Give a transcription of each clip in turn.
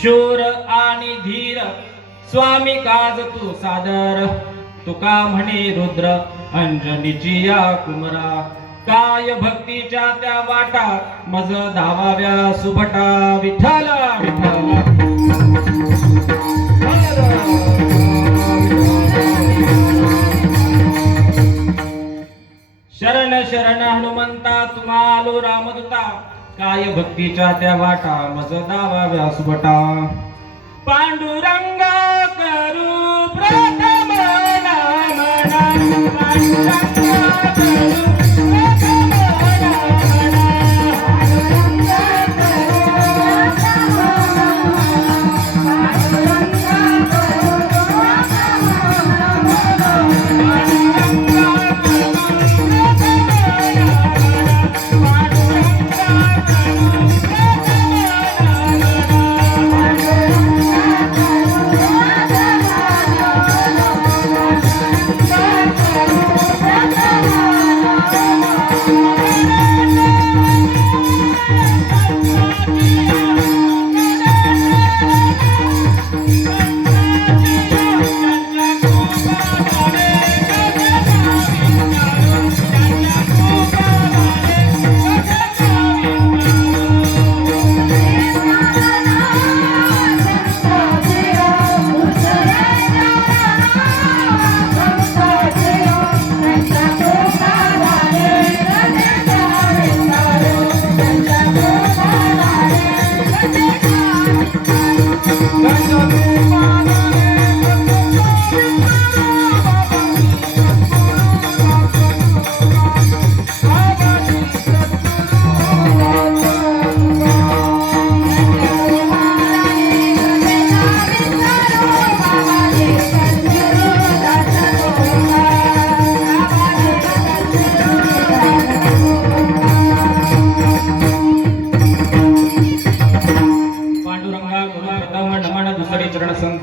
शूर आणि धीर स्वामी काज तू सादर, तुका म्हणे रुद्र अंजनीची या कुमरा, काय भक्तीच्या त्या वाटा मज धावाव्या सुभटा. विठ्ठल विठ्ठल शरण शरण हनुमंता, तुम्हालो रामदूता, काय भक्तीच्या त्या वाटा मज धावाव्या सुभटा. पांडुरंग करू प्रथम नाम, पांडुरंग करू प्रथम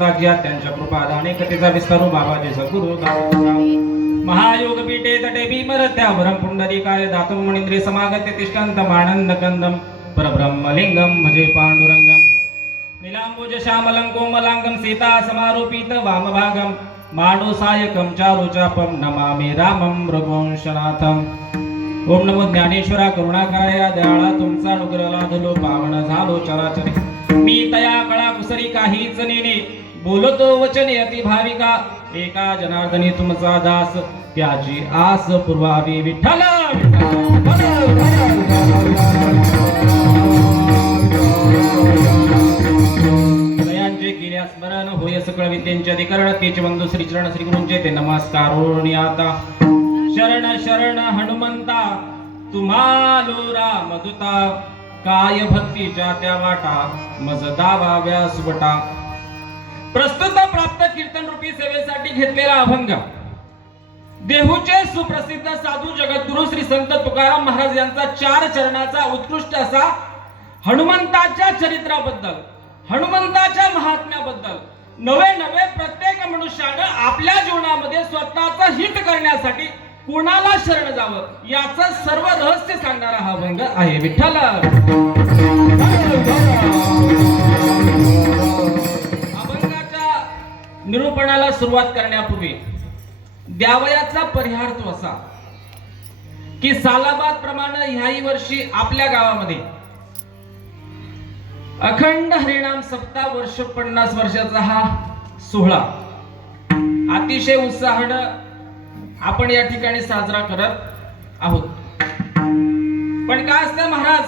मस्तकाच्या त्यांच्या कृपादाने कथेचा विस्तारू बाबाजी सद्गुरु महायोग पीठे तटे भीमरत्या वरम पुंडरीकाय दातु मणिंद्रे समागत्य तिष्ठन्तम आनंद कंदम परब्रह्मलिंगम भजे पांडुरंगम नीलांबुज श्यामलं कोमलांगम सीता समारोपित वामभागम मानोसायकं चारुचापं नमामि रामं रघुवंशनाथम। ओम नमो ज्ञानेश्वरा करुणाकराया दयाळा तुमचा अनुग्रह लाभलो पावन झालो चराचरी मी तया कळा कुसरी काहीच नेने बोलतो वचने अति भाविका एका जनार्दनी तुमचा दास त्याची आस पुरवावी विठ्ठल दयांचे केल्या स्मरण होय सकळ विद्यांचे अधिकरण तेच बंधू श्री चरण श्री गुरूंचे ते नमस्कारोनी आता शरण शरण हनुमंता तुम्हालो रामदूता काय भक्तीच्या त्या वाटा मज दावा व्यासवटा। प्रस्तुत प्राप्त कीर्तन रूपी सेवेसाठी घेतलेला अभंग देहूचे सुप्रसिद्ध साधू जगद्गुरु श्री संत तुकाराम महाराज यांचा 4 चरणाचा उत्कृष्ट असा हनुमंताच्या चरित्राबद्दल हनुमंताच्या महात्म्याबद्दल नवे प्रत्येक मनुष्यानं आपल्या जीवनामध्ये स्वतःचं हित करण्यासाठी कोणाला शरण जावं याचं सर्व रहस्य सांगणारा हा अभंग आहे विठ्ठल। अभंगाच्या निरूपणाला सुरुवात करण्यापूर्वी द्यावयाचा परिहार तो असा की सालाबाद प्रमाणे ह्याही वर्षी आपल्या गावामध्ये अखंड हरिनाम सप्ताह वर्ष 50 वर्षाचा हा सोहळा अतिशय उत्साहानं आपण या ठिकाणी साजरा करत आहोत। पण काय असतं महाराज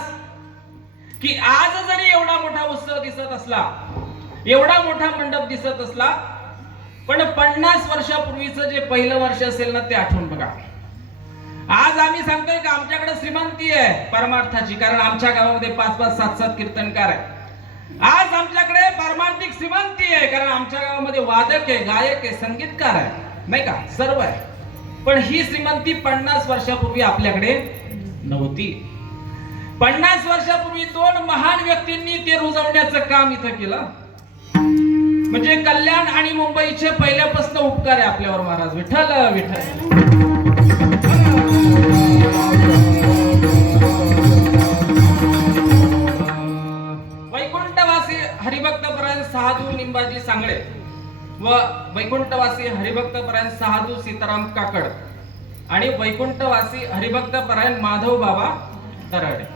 की आज जरी एवढा मोठा उत्सव दिसत असला एवढा मोठा मंडप दिसत असला पण 50 वर्षापूर्वीचं जे पहिलं वर्ष असेल ना ते आठवून बघा। आज आम्ही सांगतोय की आमच्याकडे श्रीमंती आहे परमार्थाची कारण आमच्या गावामध्ये 5-5 7-7 कीर्तनकार आहे। आज आमच्याकडे पारमार्थिक श्रीमंती आहे कारण आमच्या गावामध्ये वादक आहे गायक आहे संगीतकार आहे नाही का सर्व आहे। पण ही श्रीमंती 50 वर्षापूर्वी आपल्याकडे नव्हती। 50 वर्षापूर्वी 2 महान व्यक्तींनी ते रुजवण्याचं काम इथं केलं म्हणजे कल्याण आणि मुंबईचे पहिल्यापासून उपकार आहे आपल्यावर महाराज विठ्ठल विठ्ठल। वैकुंठवासी हरिभक्तपरायण साधू निंबाजी सांगळे व वैकुंठवासी हरिभक्तपरायण साधू सीताराम काकड आणि वैकुंठवासी हरिभक्तपरायण माधव बाबा दराडे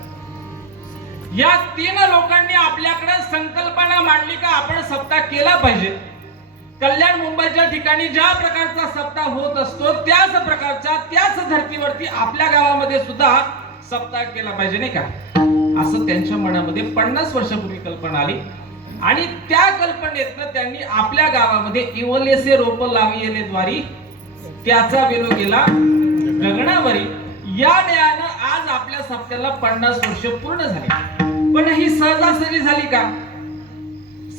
या 3 लोकांनी आपल्याकडे संकल्पना मांडली का आपण सप्ताह केला पाहिजे। कल्याण मुंबईच्या ठिकाणी ज्या प्रकारचा सप्ताह होत असतो त्याच प्रकारच्या त्याच धर्तीवरती आपल्या गावामध्ये सुद्धा सप्ताह केला पाहिजे नाही का असं त्यांच्या मनामध्ये 50 वर्षापूर्वी कल्पना आली आणि त्या कल्पनेतनं त्यांनी आपल्या गावामध्ये इवलेसे रोप लाविले द्वारी त्याचा वेलो गेला गगनावरी या न्यायानं आज आपल्या सप्त्याला 50 वर्ष पूर्ण झाली। पण ही सहजासहजी झाली का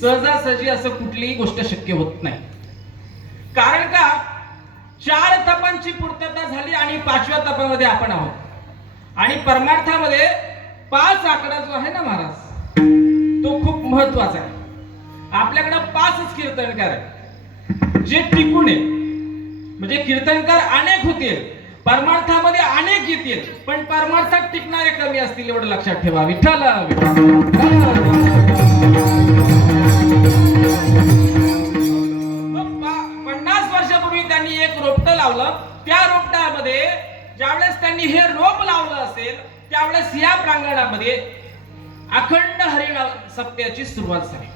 सहजासहजी असं कुठलीही गोष्ट शक्य होत नाही कारण का 4 तपांची पूर्तता झाली आणि 5व्या तपामध्ये आपण आहोत आणि परमार्थामध्ये 5 आकडा जो आहे ना महाराज तो खूप महत्वाचा आहे। आपल्याकडे 5च कीर्तनकार आहेत जे टिकून आहे म्हणजे कीर्तनकार अनेक होतील परमार्थामध्ये अनेक येतील पण परमार्थात टिकणारे कमी असतील एवढं लक्षात ठेवा विठ्ठल। 50 वर्षापूर्वी त्यांनी एक रोपटं लावलं त्या रोपट्यामध्ये ज्यावेळेस त्यांनी हे रोप लावलं असेल त्यावेळेस या प्रांगणामध्ये अखंड हरिनाम सप्त्याची सुरुवात झाली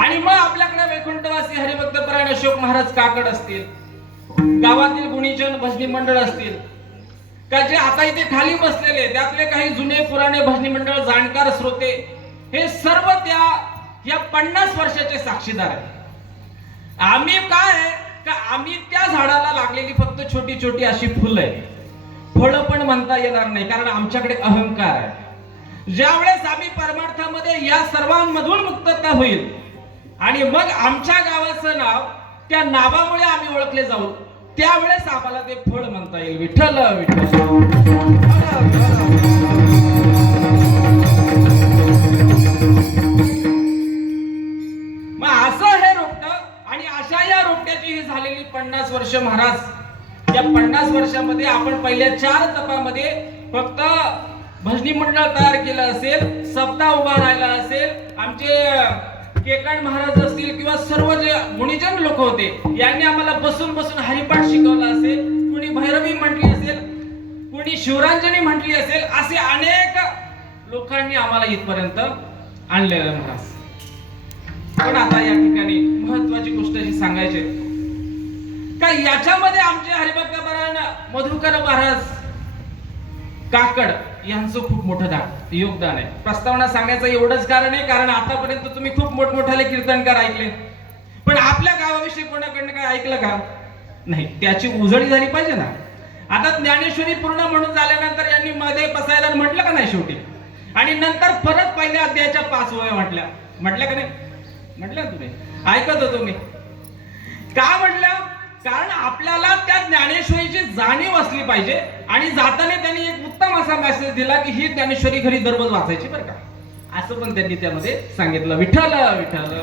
आणि मग आपल्याकडे वैकुंठवासी हरिभक्तपरायण अशोक महाराज काकड असतील गावातील गुणीजन भजनी मंडळ असतील का जे आता इथे खाली बसलेले त्यातले काही जुने पुराणे भजनी मंडळ जाणकार श्रोते हे सर्व त्या या 50 वर्षाचे साक्षीदार आहेत। आम्ही काय का आम्ही त्या झाडाला लागलेली फक्त छोटी छोटी अशी फुलं आहे फळं पण म्हणता येणार नाही कारण आमच्याकडे अहंकार आहे। ज्यावेळेस आम्ही परमार्थामध्ये या सर्वांमधून मुक्तता होईल आणि मग आमच्या गावाचं नाव त्या नावामुळे आम्ही ओळखले जाऊ त्यावेळेस आम्हाला ते फळ म्हणता येईल विठ्ठल विठ्ठल। मग आपण पहिल्या 4 तपामध्ये फक्त भजनी मंडळ तयार केलं असेल, सप्ताह उभा राहिला असेल, आमचे केकाण महाराज असतील किंवा सर्व जे गुणीजन लोक होते यांनी आम्हाला बसून बसून हरिपाठ शिकवला असेल, कुणी भैरवी म्हटली असेल, कुणी शिवरांजनी म्हटली असेल, असे अनेक लोकांनी आम्हाला इथपर्यंत आणलेलं महाराज. पण आता या ठिकाणी महत्वाची गोष्ट जी सांगायची का याच्यामध्ये आमचे हरिभक्त परायण मधुकर महाराज काकड यांचं खूप मोठं योगदान आहे. प्रस्तावना सांगायचं एवढंच कारण आहे कारण आतापर्यंत तुम्ही खूप मोठमोठाले कीर्तनकार ऐकले, पण आपल्या गावाविषयी कोणाकडनं काय ऐकलं का? नाही. त्याची उजळी झाली पाहिजे ना. आता ज्ञानेश्वरी पूर्ण म्हणून झाल्यानंतर यांनी मध्ये पसायदान म्हटलं का नाही शेवटी, आणि नंतर परत पहिल्या अध्यायाच्या 5 ओव्या म्हटल्या का नाही? म्हटलं तुम्ही ऐकत होतो मी. का म्हटलं? कारण आपल्याला त्या ज्ञानेश्वरीची जाणीव असली पाहिजे, आणि जाताना त्यांनी एक उत्तम असा मेसेज दिला की ही ज्ञानेश्वरी घरी दररोज वाचायची बरं का, असं पण त्यांनी त्यामध्ये सांगितलं. विठ्ठल विठ्ठल.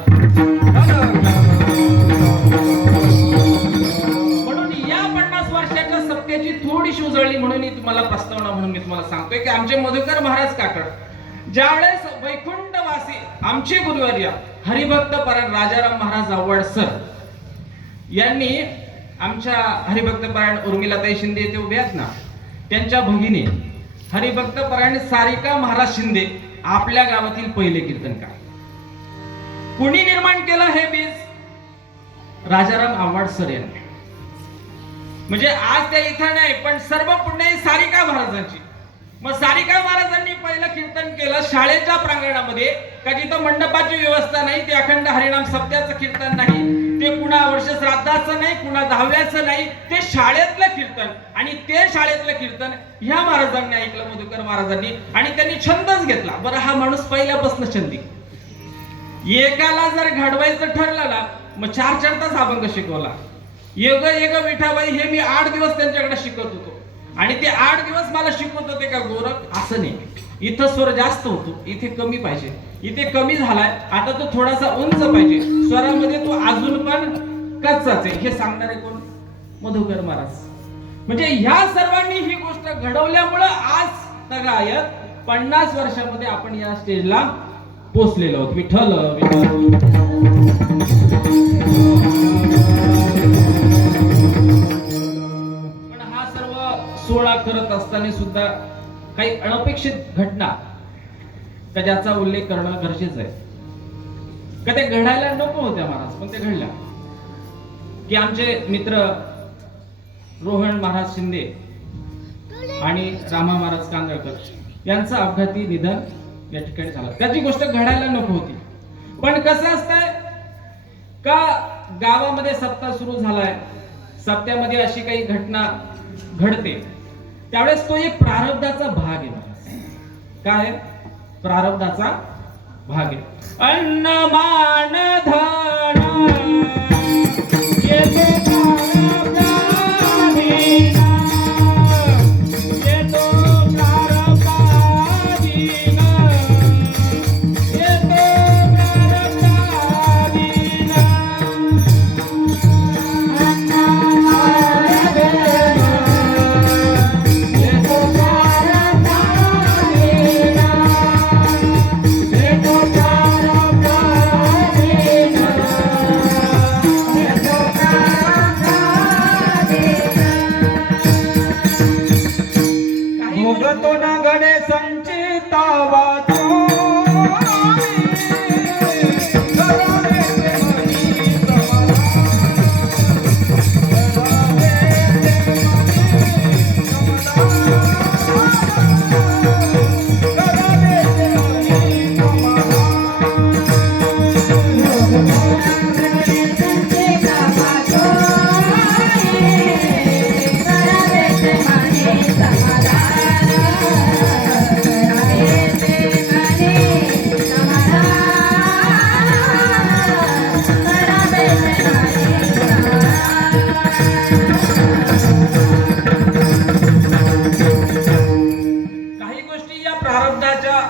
म्हणून या 50 वर्षाच्या सत्याची थोडीशी उजळली म्हणून मी तुम्हाला प्रस्तावना म्हणून मी तुम्हाला सांगतोय की आमचे मधुकर महाराज काकड ज्यावेळेस वैकुंठवासी आमचे गुरुवर्य हरिभक्त परायण राजाराम महाराज आव्हाड सर यांनी आमच्या हरिभक्त परायण उर्मिलाताई शिंदे येथे उभे आहेत ना, त्यांच्या भगिनी हरिभक्त परायण सारिका महाराज शिंदे आपल्या गावातील पहिले कीर्तनकार. कुणी निर्माण केलं हे बीज? राजाराम आव्हाड सर यांनी. म्हणजे आज त्या इथं नाही, पण सर्व पुण्य सारिका महाराजांची. मग सारिका महाराजांनी पहिलं कीर्तन केलं शाळेच्या प्रांगणामध्ये, का जिथं मंडपाची व्यवस्था नाही, ते अखंड हरिनाम सप्त्याचं कीर्तन नाही, ते कुणा वर्ष श्राद्धाचं नाही, कुणा 10व्याचं नाही, ते शाळेतलं कीर्तन. आणि ते शाळेतलं कीर्तन ह्या महाराजांनी ऐकलं, मधुकर महाराजांनी, आणि त्यांनी छंदच घेतला. बरं, हा माणूस पहिल्यापासून छंदी. एकाला जर घडवायचं ठरलं ना, मग 4-4 तास अभंग शिकवला. एक विठाबाई हे मी 8 दिवस त्यांच्याकडे शिकत होतो, आणि ते 8 दिवस मला शिकवत होते का गोरख असं नाही. इथं स्वर जास्त होतो, इथे कमी पाहिजे, इथे कमी झालाय, आता तो थोडासा उंच पाहिजे, स्वरामध्ये तो अजून पण कच्चाच आहे. हे सांगणारे कोण? मधुकर महाराज. म्हणजे ह्या सर्वांनी ही गोष्ट घडवल्यामुळं आज तगायत 50 वर्षामध्ये आपण या स्टेजला पोहोचलेलो आहोत. विठ्ठल विठ्ठल. सोहळा करत असताना सुद्धा काही अनपेक्षित घटना का ज्याचा उल्लेख करणं गरजेचं आहे. का ते घडायला नको होत्या महाराज, पण ते घडल्या. की आमचे मित्र रोहन महाराज शिंदे आणि रामा महाराज कांदळकर यांचं अपघाती निधन या ठिकाणी झालं. त्याची गोष्ट घडायला नको होती, पण कसं असतंय का गावामध्ये सप्ताह सुरू झालाय, सप्त्यामध्ये अशी काही घटना घडते, त्यावेळेस तो एक प्रारब्धाचा भाग आहे. काय? प्रारब्धाचा भाग आहे. अन्न मान धन येते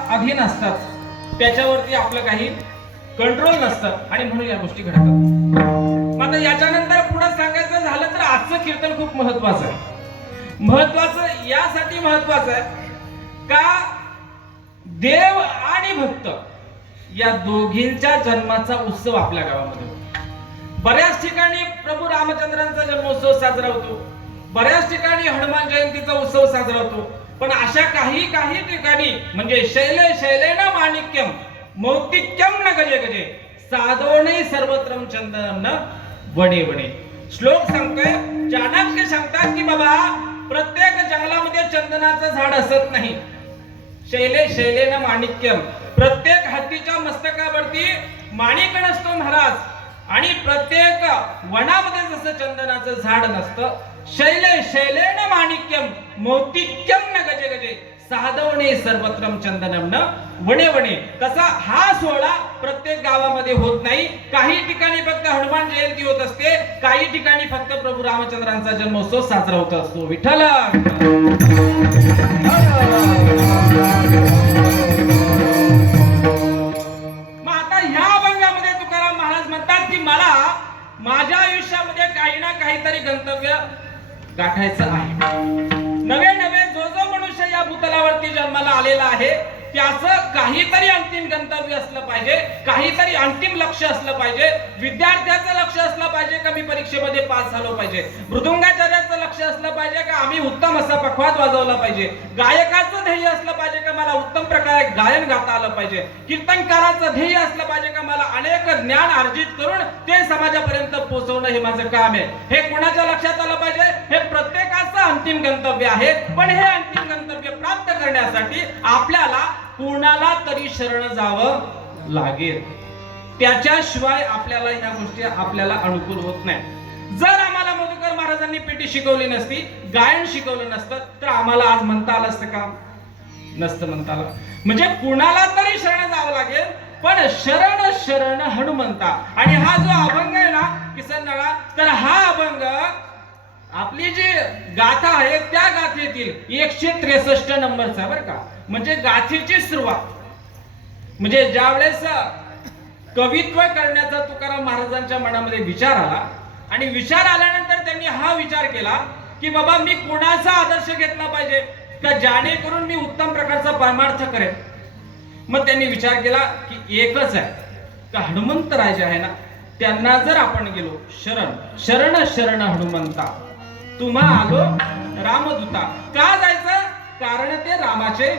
अधीन असतात, त्याच्यावरती आपलं काही कंट्रोल नसतं, आणि म्हणून या गोष्टी घडतात. आता याच्यानंतर पुढे सांगायचं झालं तर आजचं कीर्तन खूप महत्वाचं आहे. महत्वाचं यासाठी महत्वाचं आहे का देव आणि भक्त या दोघींच्या जन्माचा उत्सव आपल्या गावामध्ये होतो. बऱ्याच ठिकाणी प्रभू रामचंद्रांचा जन्मोत्सव साजरा होतो, बऱ्याच ठिकाणी हनुमान जयंतीचा उत्सव साजरा होतो. पण अशा काही ठिकाणी म्हणजे शैले शैलेन माणिक्यम मौक्तिक्यम न गजे गजे साधवणे सर्वत्रम चंदनम न वणे वणे. श्लोक सांगतोय, चाणक्य सांगतात की बाबा प्रत्येक जंगलामध्ये चंदनाचं झाड असत नाही. शैले शैलेन माणिक्यम, प्रत्येक हत्तीच्या मस्तकावरती माणिक नसतो महाराज, आणि प्रत्येक वनामध्ये जसं चंदनाचं झाड नसतं, शैले शैलेन माणिक्यम मौक्तिक्यम न गजे गजे साधवणे सर्वत्रम चंदनम न वणे वणे. तसा हा सोहळा प्रत्येक गावामध्ये होत नाही. काही ठिकाणी फक्त हनुमान जयंती होत असते, काही ठिकाणी फक्त प्रभू रामचंद्रांचा जन्मोत्सव साजरा होत असतो. विठ्ठल. मग आता ह्या अभंगामध्ये तुकाराम महाराज म्हणतात की मला माझ्या आयुष्यामध्ये काही ना काहीतरी गंतव्य गाठायचं आहे. नवे नवे जो मनुष्य या भूतलावरती जन्माला आलेला आहे त्याचं काहीतरी अंतिम गंतव्य असलं पाहिजे, काहीतरी अंतिम लक्ष असलं पाहिजे. विद्यार्थ्याचं लक्ष असलं पाहिजे का मी परीक्षेमध्ये पास झालो पाहिजे, मृदुंगाचार्याचं लक्ष असलं पाहिजे का आम्ही उत्तम असा पखवाद वाजवला पाहिजे, गायकाचं ध्येय असलं पाहिजे का मला उत्तम प्रकारे गायन गाता आलं पाहिजे, कीर्तनकाराचं ध्येय असलं पाहिजे का मला अनेक ज्ञान अर्जित करून ते समाजापर्यंत पोहोचवणं हे माझं काम आहे. हे कोणाच्या लक्षात आलं पाहिजे? हे प्रत्येकाचं अंतिम गंतव्य आहे. पण हे अंतिम गंतव्य प्राप्त करण्यासाठी आपल्याला कोणाला तरी शरण जावं लागेल. त्याच्याशिवाय आपल्याला ह्या गोष्टी आपल्याला अनुकूल होत नाही. जर आम्हाला मधुकर महाराजांनी पेटी शिकवली नसती, गायन शिकवलं नसतं, तर आम्हाला आज म्हणता आलं असतं का? नसतं म्हणता आलं. म्हणजे कुणाला तरी शरण जावं लागेल. पण शरण शरण हनुमंता. आणि हा जो अभंग आहे ना किसनळा, तर हा अभंग आपली जी गाथा आहे त्या गाथेतील 163 नंबरचा बरं का. म्हणजे गाथेची सुरुवात, म्हणजे ज्यावेळेस कवित्व करण्याचा तुकाराम महाराजांच्या मनामध्ये विचार आला, आणि विचार आल्यानंतर त्यांनी हा विचार केला की बाबा मी कोणाचा आदर्श घेतला पाहिजे का जेणेकरून मी उत्तम प्रकारचा परमार्थ करेन. मग त्यांनी विचार केला की एकच आहे का हनुमंतराय जे आहे ना त्यांना जर आपण गेलो शरण शरण शरण हनुमंता तुम्हा आलो रामदूता. का जायचं? कारण ते रामाचे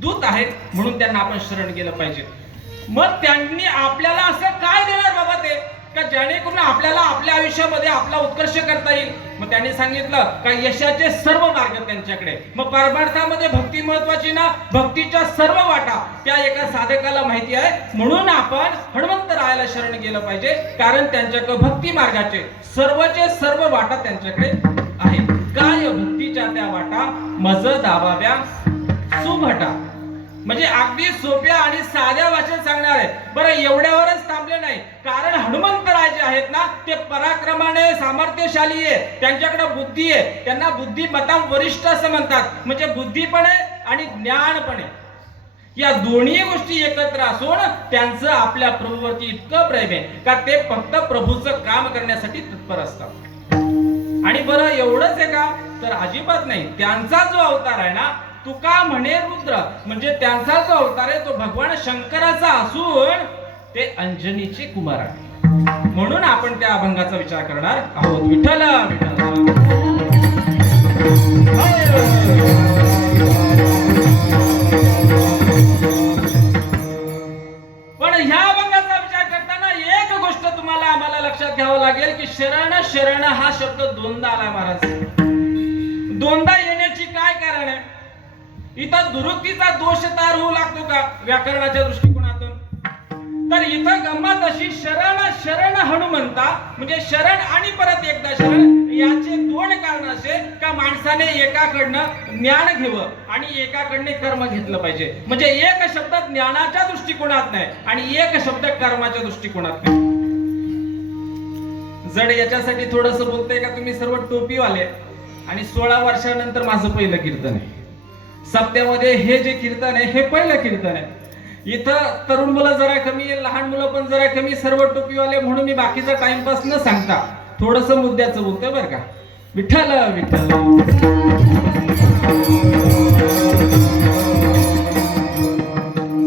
दूत आहेत म्हणून त्यांना आपण शरण गेलं पाहिजे. मग त्यांनी आपल्याला असं काय देणार बाबा ते का जेणेकरून आपल्याला आपल्या आयुष्यामध्ये आपला उत्कर्ष करता येईल? मग त्यांनी सांगितलं का यशाचे सर्व मार्ग त्यांच्याकडे. मग परमार्थामध्ये भक्ती महत्वाची ना, भक्तीच्या सर्व वाटा त्या एका साधकाला माहिती आहे. म्हणून आपण हनुमंतरायाला शरण गेलं पाहिजे, कारण त्यांच्याकडे भक्ती मार्गाचे सर्वचे सर्व वाटा त्यांच्याकडे आहेत. काय भक्तीच्या त्या वाटा मज दाबाव्या सुभटा. म्हणजे अगदी सोप्या आणि साध्या भाषेत सांगणार आहे. बरं एवढ्यावरच थांबले नाही, कारण हनुमंतराय जे आहेत ना ते पराक्रमाने सामर्थ्यशाली आहे, त्यांच्याकडे बुद्धी आहे, त्यांना बुद्धिमत्तां वरिष्ठ असं म्हणतात. म्हणजे बुद्धी पण आहे आणि ज्ञान पण आहे. या दोन्ही गोष्टी एकत्र असून त्यांचं आपल्या प्रभूवरती इतकं प्रेम आहे का ते फक्त प्रभूचं काम करण्यासाठी तत्पर असतात. आणि बरं एवढंच आहे का? तर अजिबात नाही. त्यांचा जो अवतार आहे ना तुका म्हणे रुद्र, म्हणजे त्यांचा जो अवतार आहे तो भगवान शंकराचा असून ते अंजनीचे कुमार आहे. म्हणून आपण त्या अभंगाचा विचार करणार आहोत. विठ्ठल विठ्ठल. पण ह्या अभंगाचा विचार करताना एक गोष्ट तुम्हाला आम्हाला लक्षात घ्यावं लागेल की शरण शरण हा शब्द दोनदा आला महाराज. दोनदा येण्याची काय कारण आहे? इथं दुरुक्तीचा दोष तयार होऊ लागतो का व्याकरणाच्या दृष्टिकोनातून? तर इथं गंमत अशी शरण शरण हनुमंता म्हणजे शरण आणि परत एकदा शरण याचे दोन कारण असे का माणसाने एकाकडनं ज्ञान घ्यावं आणि एकाकडने कर्म घेतलं पाहिजे. म्हणजे एक शब्द ज्ञानाच्या दृष्टिकोनात नाही आणि एक शब्द कर्माच्या दृष्टिकोनात नाही. जड याच्यासाठी थोडस बोलतंय का तुम्ही सर्व टोपीवाले आणि 16 वर्षानंतर माझं पहिलं कीर्तन आहे. सप्त्यामध्ये हे जे कीर्तन आहे हे पहिलं कीर्तन आहे. इथं तरुण मुलं जरा कमी, लहान मुलं पण जरा कमी, सर्व टोपीवाले, म्हणून मी बाकीचा टाइमपास न सांगता थोडस मुद्द्याचं बोलतोय बरं का. विठ्ठल विठ्ठल.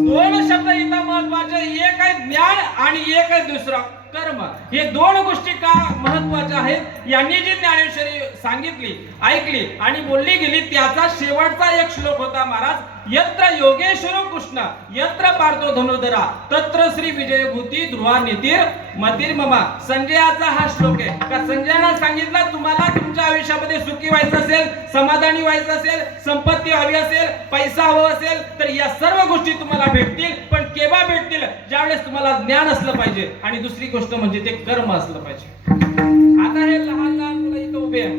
दोन शब्द इथं महत्वाचे, एक आहे ज्ञान आणि एक आहे दुसरा कर्म. हे दोन गोष्टी का महत्वाच्या आहेत यांनी जी ज्ञानेश्वरी सांगितली, ऐकली आणि बोलली गेली, त्याचा शेवटचा एक श्लोक होता महाराज, यत्र योगेश्वर कृष्ण यत्र पार्थो धनुधरा तत्र श्री विजयभूती ध्रुवा नीतीर मतीर ममा. संजयाचा हा श्लोक आहे का संजयानं सांगितलं तुम्हाला तुमच्या आयुष्यामध्ये सुखी व्हायचं असेल, समाधानी व्हायचं असेल, संपत्ती हवी असेल, पैसा हवा असेल, तर या सर्व गोष्टी तुम्हाला भेटतील. पण केव्हा भेटतील? ज्यावेळेस तुम्हाला ज्ञान असलं पाहिजे आणि दुसरी गोष्ट म्हणजे ते कर्म असलं पाहिजे. आता हे लहान लहान मुलं इथं उभे आहे,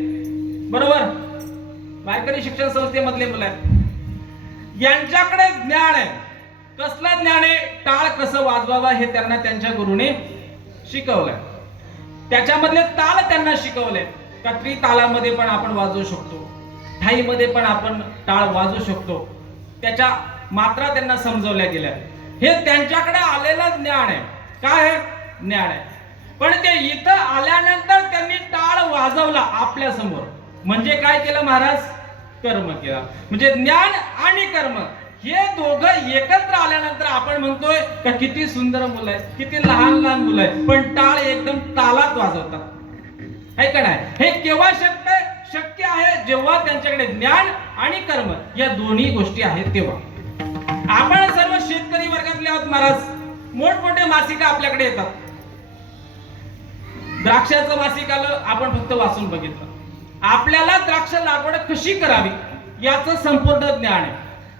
बरोबर, वारकरी शिक्षण संस्थेमधले मुलं आहेत, यांच्याकडे ज्ञान आहे. कसलं ज्ञान आहे? टाळ कसं वाजवावा हे त्यांना त्यांच्या गुरुने शिकवलंय. त्याच्यामधले ताल त्यांना शिकवले का त्रितालामध्ये पण आपण वाजवू शकतो, ठाईमध्ये पण आपण टाळ वाजवू शकतो. त्याच्या मात्रा त्यांना समजवल्या गेल्या. हे त्यांच्याकडे आलेलं ज्ञान आहे. काय आहे? ज्ञान आहे. पण ते इथं आल्यानंतर त्यांनी टाळ वाजवला आपल्या समोर. म्हणजे काय केलं महाराज? कर्म केला. म्हणजे ज्ञान आणि कर्म हे दोघं एकत्र आल्यानंतर आपण म्हणतोय का किती सुंदर मुलं आहेत, किती लहान लहान मुलं आहेत, पण टाळ एकदम तालात वाजवतात. आहे का नाही? हे केव्हा शक्य आहे? जेव्हा त्यांच्याकडे ज्ञान आणि कर्म या दोन्ही गोष्टी आहेत तेव्हा. आपण सर्व शेतकरी वर्गातले आहोत महाराज. मोठमोठे मासिक आपल्याकडे येतात. द्राक्षाचं मासिक आलं, आपण फक्त वाचून बघितलं. आपल्याला द्राक्ष लागवड कशी करावी याचं संपूर्ण ज्ञान आहे.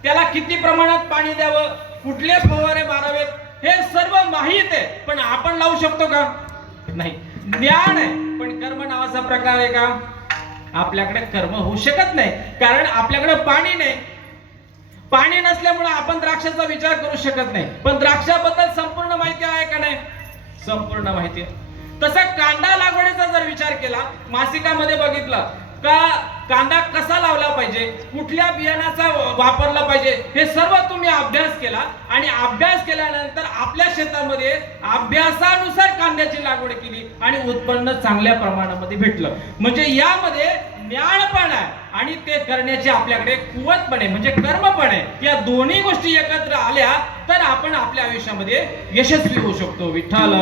त्याला किती प्रमाणात पाणी द्यावं, कुठले फवारे मारावेत, हे सर्व माहित आहे. पण आपण लावू शकतो का? नाही. ज्ञान आहे पण कर्म नावाचा प्रकार आहे का? आपल्याकडे कर्म होऊ शकत नाही, कारण आपल्याकडे पाणी नाही. पाणी नसल्यामुळे आपण द्राक्षाचा विचार करू शकत नाही. पण द्राक्षाबद्दल संपूर्ण माहिती आहे का नाही? संपूर्ण माहिती आहे. तसा कांदा लागवडीचा जर विचार केला, मासिकामध्ये बघितलं का कांदा कसा लावला पाहिजे, कुठल्या बियाणाचा वापरला पाहिजे, हे सर्व तुम्ही अभ्यास केला आणि अभ्यास केल्यानंतर आपल्या शेतामध्ये अभ्यासानुसार कांद्याची लागवड केली आणि उत्पन्न चांगल्या प्रमाणामध्ये भेटलं. म्हणजे यामध्ये ज्ञान पण आहे आणि ते करण्याची आपल्याकडे कुवत पण आहे, म्हणजे कर्म पण आहे. या दोन्ही गोष्टी एकत्र आल्या तर आपण आपल्या आयुष्यामध्ये यशस्वी होऊ शकतो. विठ्ठल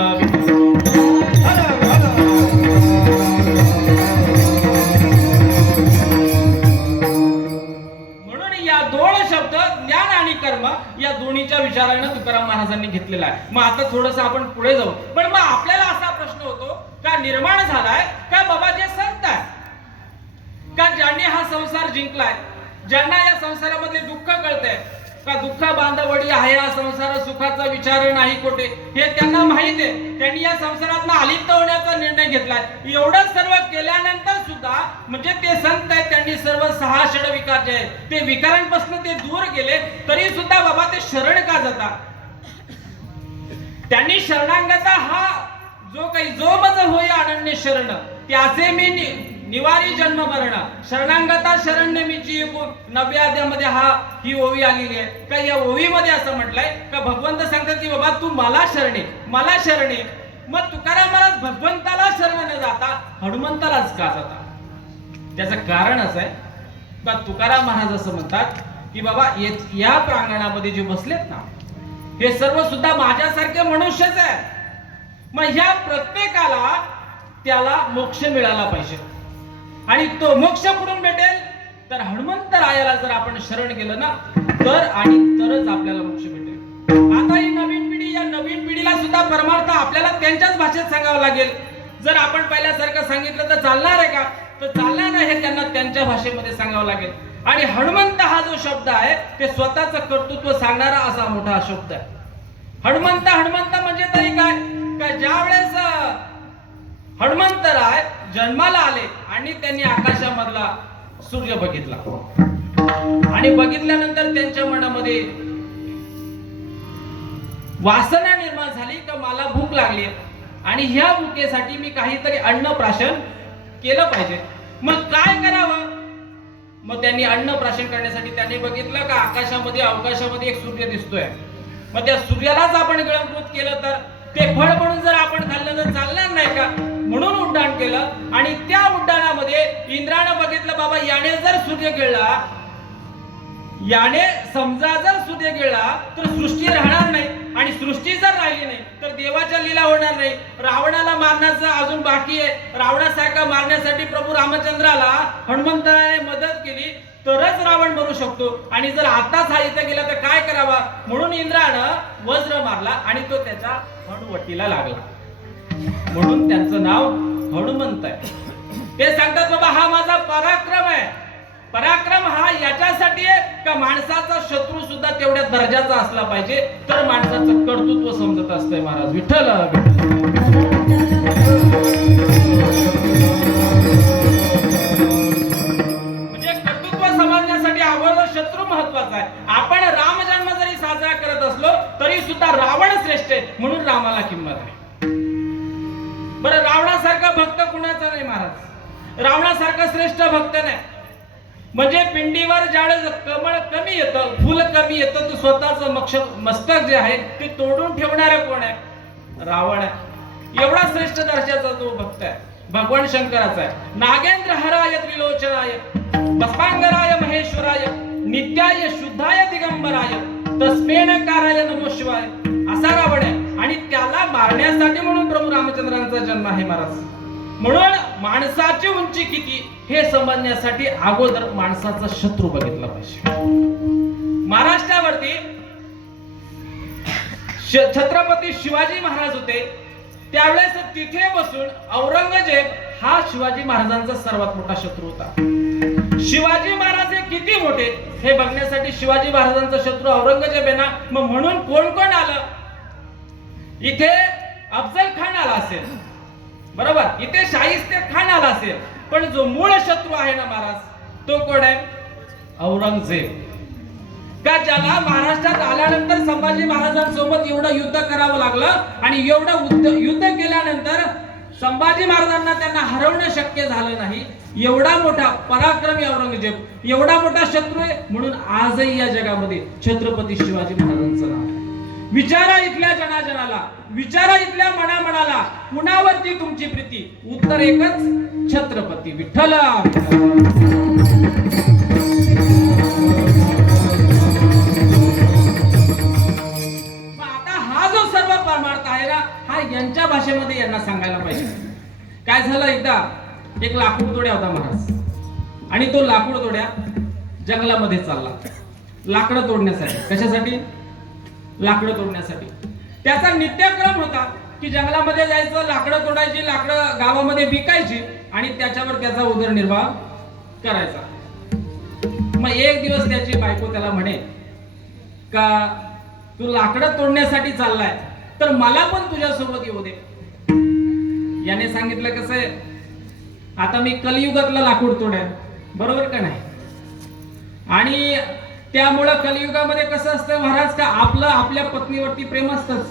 म्हणून या दोन शब्द ज्ञान आणि कर्म या दोन्हीच्या विचारानं तुकाराम महाराजांनी घेतलेला आहे. मग आता थोडस आपण पुढे जाऊ. पण मग आपल्याला असा प्रश्न होतो का निर्माण झालाय का बाबा जे संत आहे का ज्यांनी हा संसार जिंकलाय, ज्यांना या संसारामध्ये दुःख कळतंय का दुःख बांधवडी आहे हा संसार, सुखाचा विचार नाही कोठे, हे त्यांना माहित आहे. त्यांनी या संसारातून अलिप्त होण्याचा निर्णय घेतलाय. एवढं सर्व केल्यानंतर सुद्धा म्हणजे ते संत आहेत, त्यांनी सर्व 6 षड विकार जे आहेत ते विकारांपासून ते दूर गेले, तरी सुद्धा बाबा ते शरण का जातात? त्यांनी शरणांगता हा जो काही जो मज होई अनन्य शरण त्याचे मी निवारी जन्म मरण शरणांगता शरण्य मीची 9व्या अध्यायामध्ये ही ओवी आलेली आहे. का या ओवीमध्ये असं म्हटलंय का भगवंत सांगतात की बाबा तू मला शरणे, मला शरणे. मग तुकाराम महाराज भगवंताला शरण न जाता हनुमंतालाच का जाता? त्याचं कारण असं आहे का तुकाराम महाराज असं म्हणतात की बाबा या प्रांगणामध्ये जे बसलेत ना हे सर्व सुद्धा माझ्यासारखे मनुष्यच आहे. मग ह्या प्रत्येकाला त्याला मोक्ष मिळाला पाहिजे आणि तो मोक्ष कुठून भेटेल? तर हनुमंत रायाला जर आपण शरण गेलं ना तर आणि तरच आपल्याला मोक्ष भेटेल. आता ही नवीन पिढी, या नवीन पिढीला सुद्धा परमार्थ आपल्याला त्यांच्याच भाषेत सांगावं लागेल. जर आपण पहिल्यासारखं सांगितलं तर चालणार आहे का? तर चालणार नाही, हे त्यांना त्यांच्या भाषेमध्ये सांगावं लागेल. आणि हनुमंत हा जो शब्द आहे ते स्वतःचं कर्तृत्व सांगणारा असा मोठा शब्द आहे. हनुमंत हनुमंत म्हणजे तरी काय? का ज्या वेळेस हनुमंतराय जन्माला आले आणि त्यांनी आकाशामधला सूर्य बघितला आणि बघितल्यानंतर त्यांच्या मनामध्ये वासना निर्माण झाली का मला भूक लागली आणि ह्या भुकेसाठी मी काहीतरी अन्नप्राशन केलं पाहिजे. मग काय करावं? मग त्यांनी अन्नप्राशन करण्यासाठी त्यांनी बघितलं का आकाशामध्ये अवकाशामध्ये एक सूर्य दिसतोय. मग त्या सूर्यालाच आपण गिळंकृत केलं तर ते फळ म्हणून जर आपण खाल्लं तर चालणार नाही का? म्हणून उड्डाण केलं आणि त्या उड्डाणामध्ये इंद्रानं बघितलं बाबा याने जर सूर्य गिळला, याने समजा जर सूर्य गिळला तर सृष्टी राहणार नाही आणि सृष्टी जर राहिली नाही तर देवाच्या लीला होणार नाही. रावणाला मारण्याचं अजून बाकी आहे. रावणासारखा मारण्यासाठी प्रभू रामचंद्राला हनुमंताने मदत केली तरच रावण मरू शकतो आणि जर आताच हा इथे गेला तर काय करावा. म्हणून इंद्रानं वज्र मारला आणि तो त्याच्या हनुवटीला लागला, म्हणून त्यांचं नाव हनुमंत आहे. ते सांगतात बाबा हा माझा पराक्रम आहे. पराक्रम हा याच्यासाठी आहे का माणसाचा शत्रू सुद्धा तेवढ्या दर्जाचा असला पाहिजे तर माणसाचं कर्तृत्व समजत असतंय. महाराज विठ्ठल म्हणजे कर्तृत्व समजण्यासाठी अगोदर शत्रू महत्वाचा आहे. आपण राम जन्म जरी साजरा करत असलो तरी सुद्धा रावण श्रेष्ठ आहे म्हणून रामाला किंमत आहे. बरं रावणासारखा भक्त कुणाचा नाही महाराज. रावणासारखा श्रेष्ठ भक्त नाही. म्हणजे पिंडीवर ज्यावेळेस कमळ कमी येतं, फुल कमी येतं, तर स्वतःच मस्तक जे आहे ते तोडून ठेवणारा कोण आहे? रावण आहे. एवढा श्रेष्ठ दर्जाचा तो भक्त आहे. भगवान शंकराचा आहे. नागेंद्र हराय त्रिलोचनाय भस्मांगराय महेश्वराय नित्याय शुद्धाय दिगंबराय तस्मेणकाराय नमो शिवाय असा रावण आहे. आणि त्याला मारण्यासाठी म्हणून प्रभू रामचंद्रांचा जन्म आहे महाराज. म्हणून माणसाची उंची किती हे समजण्यासाठी अगोदर माणसाचा शत्रू बघितला पाहिजे. महाराष्ट्रावरती छत्रपती शिवाजी महाराज होते. त्यावेळेस तिथे बसून औरंगजेब हा शिवाजी महाराजांचा सर्वात मोठा शत्रू होता. शिवाजी महाराज हे किती मोठे हे बघण्यासाठी शिवाजी महाराजांचा शत्रू औरंगजेब आहे ना. मग म्हणून कोण कोण आलं इथे? अफजल खान आला असेल, बरोबर. इथे शाहिस्ते खान आला असेल, पण जो मूळ शत्रू आहे ना महाराज तो कोण आहे? औरंगजेब. का ज्याला महाराष्ट्रात आल्यानंतर संभाजी महाराजांसोबत एवढं युद्ध करावं लागलं आणि एवढं युद्ध केल्यानंतर संभाजी महाराजांना त्यांना हरवणं शक्य झालं नाही. एवढा मोठा पराक्रमी औरंगजेब, एवढा मोठा शत्रू आहे म्हणून आजही या जगामध्ये छत्रपती शिवाजी महाराजांचं नाव आहे. विचारा इथल्या जनाजनाला, विचारा इथल्या मनामनाला, कुणावरती तुमची प्रीती? उत्तर एकच, छत्रपती विठ्ठल. आता हा जो सर्व परमार्थ आहे ना हा यांच्या भाषेमध्ये यांना सांगायला पाहिजे. काय झालं, एकदा एक लाकूड तोड्या होता महाराज आणि तो लाकूड तोड्या जंगलामध्ये चालला लाकडं तोडण्यासाठी. कशासाठी? लाकडं तोडण्यासाठी. त्याचा नित्यक्रम होता की जंगलामध्ये जायचं, लाकडं तोडायची, लाकडं गावामध्ये विकायची आणि त्याच्यावर त्याचा उदरनिर्वाह करायचा. मग एक दिवस त्याची बायको त्याला म्हणे का तू लाकडं तोडण्यासाठी चाललाय तर मला पण तुझ्यासोबत येऊ दे. याने सांगितलं कसं आहे, आता मी कलियुगातला लाकूड तोडेन, बरोबर का नाही? आणि त्यामुळं कलियुगामध्ये कसं असतं महाराज का आपलं आपल्या पत्नीवरती प्रेम असतंच.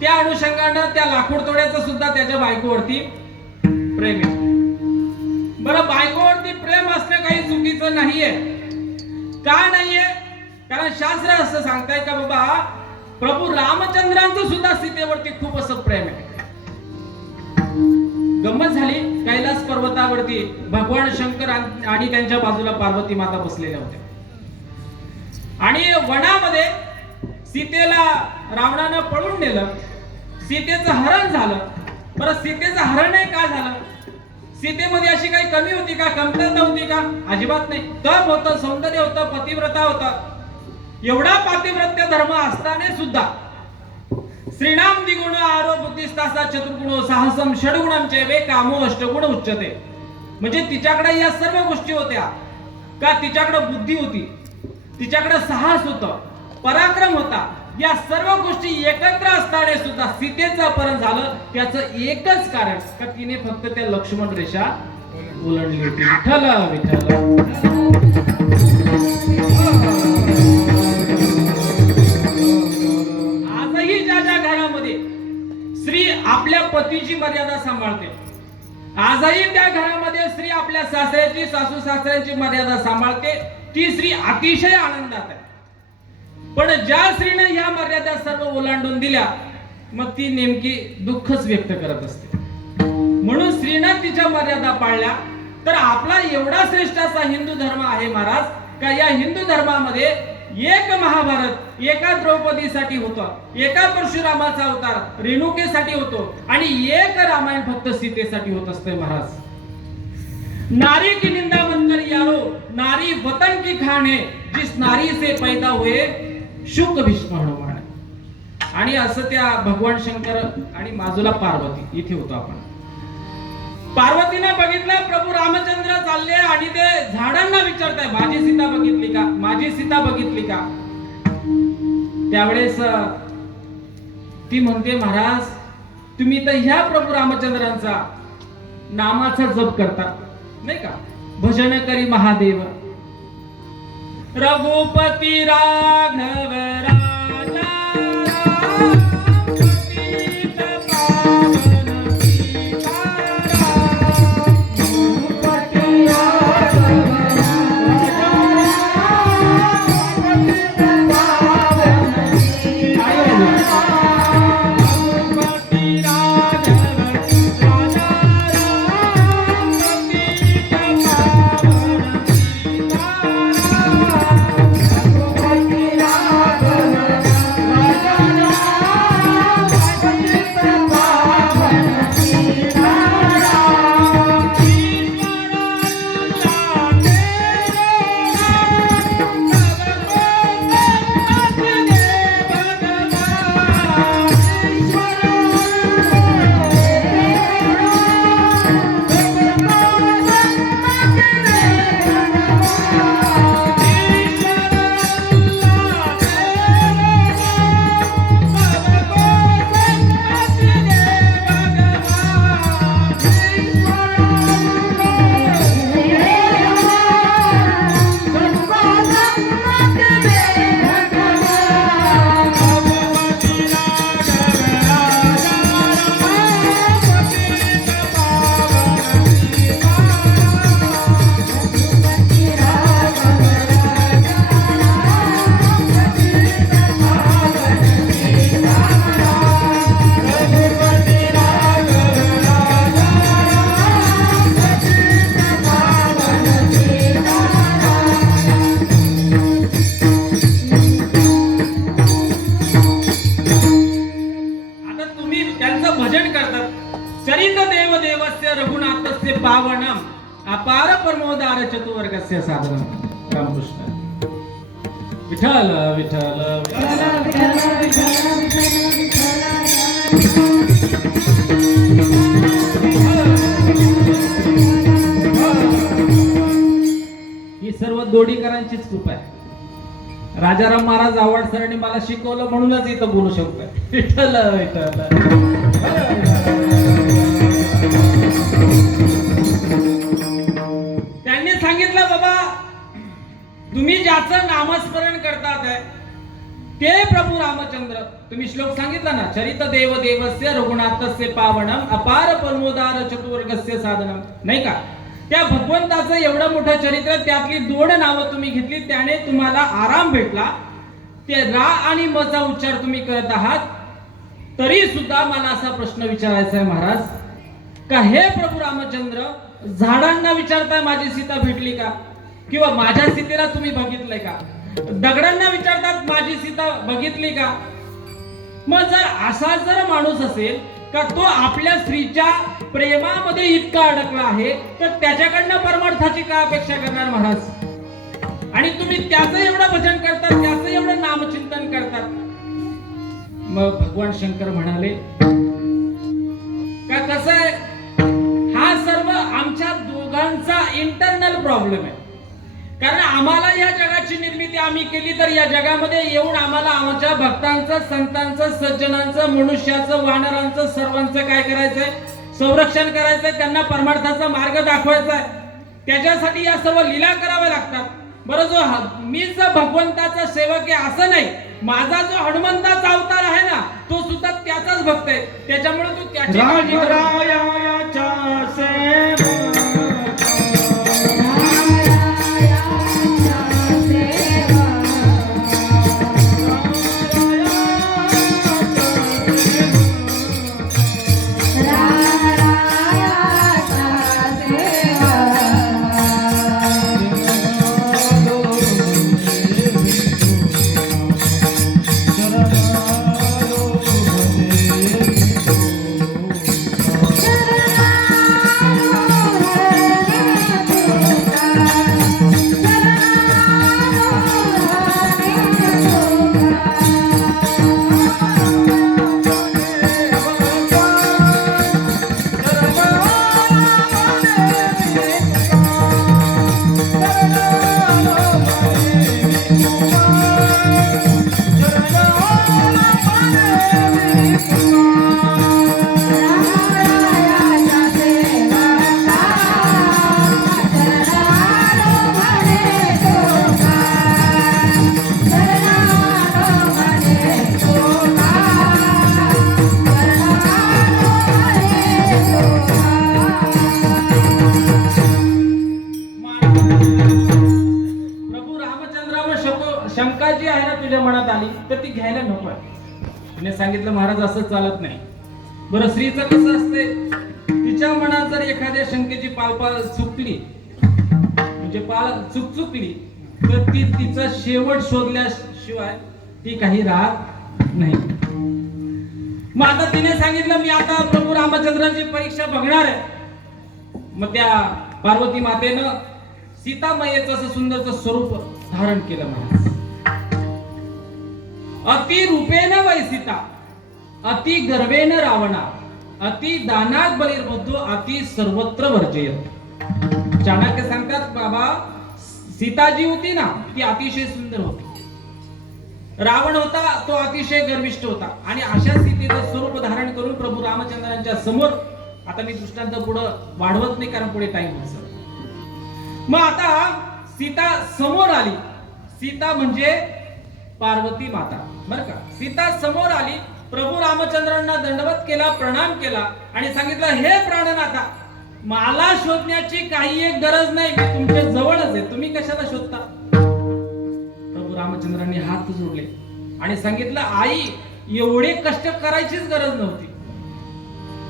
त्या अनुषंगानं त्या लाकूड तोड्याचं सुद्धा त्याच्या बायकोवरती प्रेम आहे. बरं, बायकोवरती प्रेम असणं काही चुकीचं नाहीये. का नाहीये? कारण शास्त्र असं सांगताय का बाबा प्रभू रामचंद्रांचं सुद्धा सीतेवरती खूप असं प्रेम आहे. गंमत झाली, कैलास पर्वतावरती भगवान शंकर आणि त्यांच्या बाजूला पार्वती माता बसलेल्या होत्या आणि वनामध्ये सीतेला रावणानं पळून नेलं. सीतेचं हरण झालं. बरं, सीतेचं हरणही का झालं? सीतेमध्ये अशी काही कमी होती का, कमतरता होती का? अजिबात नाही. तप होतं, सौंदर्य होतं, पतिव्रता होता. एवढा पातिव्रत्य धर्म असताना सुद्धा श्रीनाम द्विगुण आरो बुद्धिस्तासा चतुर्गुणो साहसम षडगुणम चैवे कामो अष्टगुण उच्यते. म्हणजे तिच्याकडे या सर्व गोष्टी होत्या का? तिच्याकडे बुद्धी होती, तिच्याकडे साहस होतं, पराक्रम होता. या सर्व गोष्टी एकत्र असताना सुद्धा सीतेचं अपहरण झालं. त्याचं एकच कारण का तिने फक्त त्या लक्ष्मण रेषा ओलांडली होती. विठ्ठल विठ्ठल. आजही ज्या ज्या घरामध्ये स्त्री आपल्या पतीची मर्यादा सांभाळते, आजही त्या घरामध्ये स्त्री आपल्या सासऱ्याची, सासू सासऱ्यांची मर्यादा सांभाळते, ती स्त्री अतिशय आनंदात आहे. पण ज्या स्त्रीने ह्या मर्यादा सर्व ओलांडून दिल्या मग ती नेमकी दुःखच व्यक्त करत असते. म्हणून स्त्रीनं तिच्या मर्यादा पाळल्या. तर आपला एवढा श्रेष्ठ असा हिंदू धर्म आहे महाराज, का या हिंदू धर्मामध्ये एक महाभारत एका द्रौपदीसाठी होतं, एका परशुरामाचा अवतार रेणुकेसाठी होतो आणि एक रामायण फक्त सीतेसाठी होत असते महाराज. नारी की निंदा मत कर यारो, नारी वतन की खान है, जिस नारी से पैदा हुए शुक भीष्म हनुमान. आणि असं त्या भगवान शंकर आणि बाजूला पार्वती इथे होतो आपण. पार्वतीने बघितलं प्रभू रामचंद्र चालले आणि ते झाडांना विचारताय माझी सीता बघितली का, माझी सीता बघितली का. त्यावेळेस ती म्हणते महाराज तुम्ही तर ह्या प्रभू रामचंद्रांचा नामाचा जप करता नाही का, भजन करी महादेव. रघुपती राघव राजा पावनम अपार प्रमोदार चतुर्वर्गस्य साधनम. रामकृष्ण विठ्ठल विठ्ठल ही सर्व दोडीकरांचीच कृपा आहे. राजाराम महाराज आव्हाड सरांनी मला शिकवलं म्हणूनच इथं बोलू शकतोय. विठ्ठल विठ्ठल. त्यांनी सांगितलं बाबा तुम्ही ज्याचं नामस्मरण करतात आहे ते प्रभू रामचंद्र. तुम्ही श्लोक सांगितला ना, चरित देव देवस्य रघुनाथस्य पावनम अपार प्रमोदार चतुर्वर्गस्य साधनम, नाही का. त्या भगवंताचं एवढं मोठं चरित्र, त्यातली 2 नावं तुम्ही घेतली, त्याने तुम्हाला आराम भेटला. ते रा आणि म चा उच्चार तुम्ही करत आहात. तरी सुद्धा मला असा प्रश्न विचारायचा आहे महाराज, का हे प्रभू रामचंद्र झाडांना विचारताय माझी सीता भेटली का, किंवा माझ्या सीतेला तुम्ही बघितलंय का. दगडांना विचारतात माझी सीता बघितली का. मग जर असा जर माणूस असेल का तो आपल्या स्त्रीच्या प्रेमामध्ये इतका अडकला आहे, तर त्याच्याकडनं परमार्थाची काय अपेक्षा करणार महाराज. आणि तुम्ही त्याचं एवढं भजन करतात, त्याचं एवढं नामचिंतन करतात. मग भगवान शंकर म्हणाले का कसं आहे, हा सर्व आमच्या दोघांचा इंटरनल प्रॉब्लेम आहे. कारण आम्हाला या जगाची निर्मिती आम्ही केली, तर या जगामध्ये येऊन आम्हाला आमच्या भक्तांचं, संतांचं, सज्जनांचं, मनुष्याचं, वानरांचं, सर्वांचं काय करायचंय, संरक्षण करायचंय, त्यांना परमार्थाचा मार्ग दाखवायचा आहे. त्याच्यासाठी या सर्व लीला कराव्या लागतात. बरं, जो मीच भगवंताचा सेवक आहे असं नाही, माझा जो हनुमंताचा अवतार आहे ना, तो सुद्धा त्याचाच भक्त आहे. त्याच्यामुळे तू त्याची काळजी कर. नको आहे. तिने सांगितलं महाराज असं चालत नाही. बरं स्त्रीचं कसं असते, तिच्या मनात जर एखाद्या शंकेची पाल चुकली, म्हणजे पाल चुकली, तर ती तिचा शेवट शोधल्याशिवाय ती काही राहत नाही. मग आता तिने सांगितलं मी आता प्रभू रामचंद्रांची परीक्षा बघणार आहे. मग त्या पार्वती मातेनं सीतामायेचं असं सुंदरचं स्वरूप धारण केलं. महाराज अति रूपेन वै सीता, अति गर्वेन रावणा, अति दानात बलिर्बुद्धो, अति सर्वत्र वर्जयत. चाणक्य सांगतात बाबा सीता जी होती ना ती अतिशय सुंदर होती. रावण होता तो अतिशय गर्विष्ठ होता. आणि अशा सीतेचं स्वरूप धारण करून प्रभू रामचंद्रांच्या समोर, आता मी दृष्टांत पुढे वाढवत नाही कारण पुढे टाइम होईल. मग आता सीता समोर आली. सीता म्हणजे पार्वती माता बरं का. सीता समोर आली, प्रभू रामचंद्रांना दंडवत केला, प्रणाम केला आणि सांगितलं हे प्राणनाथा, मला शोधण्याची काही एक गरज नाही, मी तुमच्या जवळच आहे, तुम्ही कशाला शोधता. प्रभू रामचंद्रांनी हात जोडले आणि सांगितलं आई एवढे कष्ट करायचीच गरज नव्हती.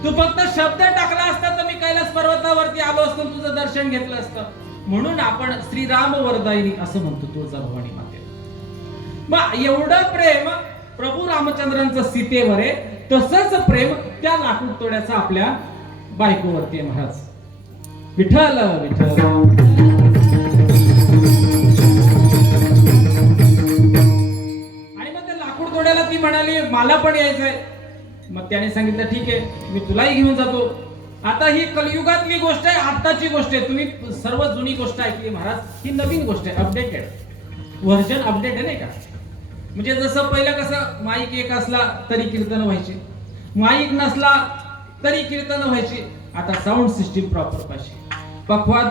तू फक्त शब्द टाकला असता तर मी कैलास पर्वतावरती आलो असतो, तुझं दर्शन घेतलं असतं. म्हणून आपण श्रीराम वरदायिनी असं म्हणतो तुळजाभवानी मातेला. मग एवढं प्रेम प्रभू रामचंद्रांचं सीतेवर आहे, तसंच प्रेम त्या लाकूड तोड्याचं आपल्या बायकोवरती आहे. महाराज विठ्ठल विठ्ठल. आणि मग त्या लाकूड तोड्याला ती म्हणाली मला पण यायचंय. मग त्याने सांगितलं ठीक आहे मी तुलाही घेऊन जातो. आता ही कलियुगातली गोष्ट आहे, आत्ताची गोष्ट आहे. तुम्ही सर्व जुनी गोष्ट ऐकली महाराज, ही नवीन गोष्ट आहे, अपडेटेड व्हर्जन अपडेट आहे नाही का. म्हणजे जसं पहिलं कसं माईक एक असला तरी कीर्तन व्हायचे, माईक नसला तरी कीर्तन व्हायची. आता साऊंड सिस्टीम प्रॉपर पाहिजे, पखवाद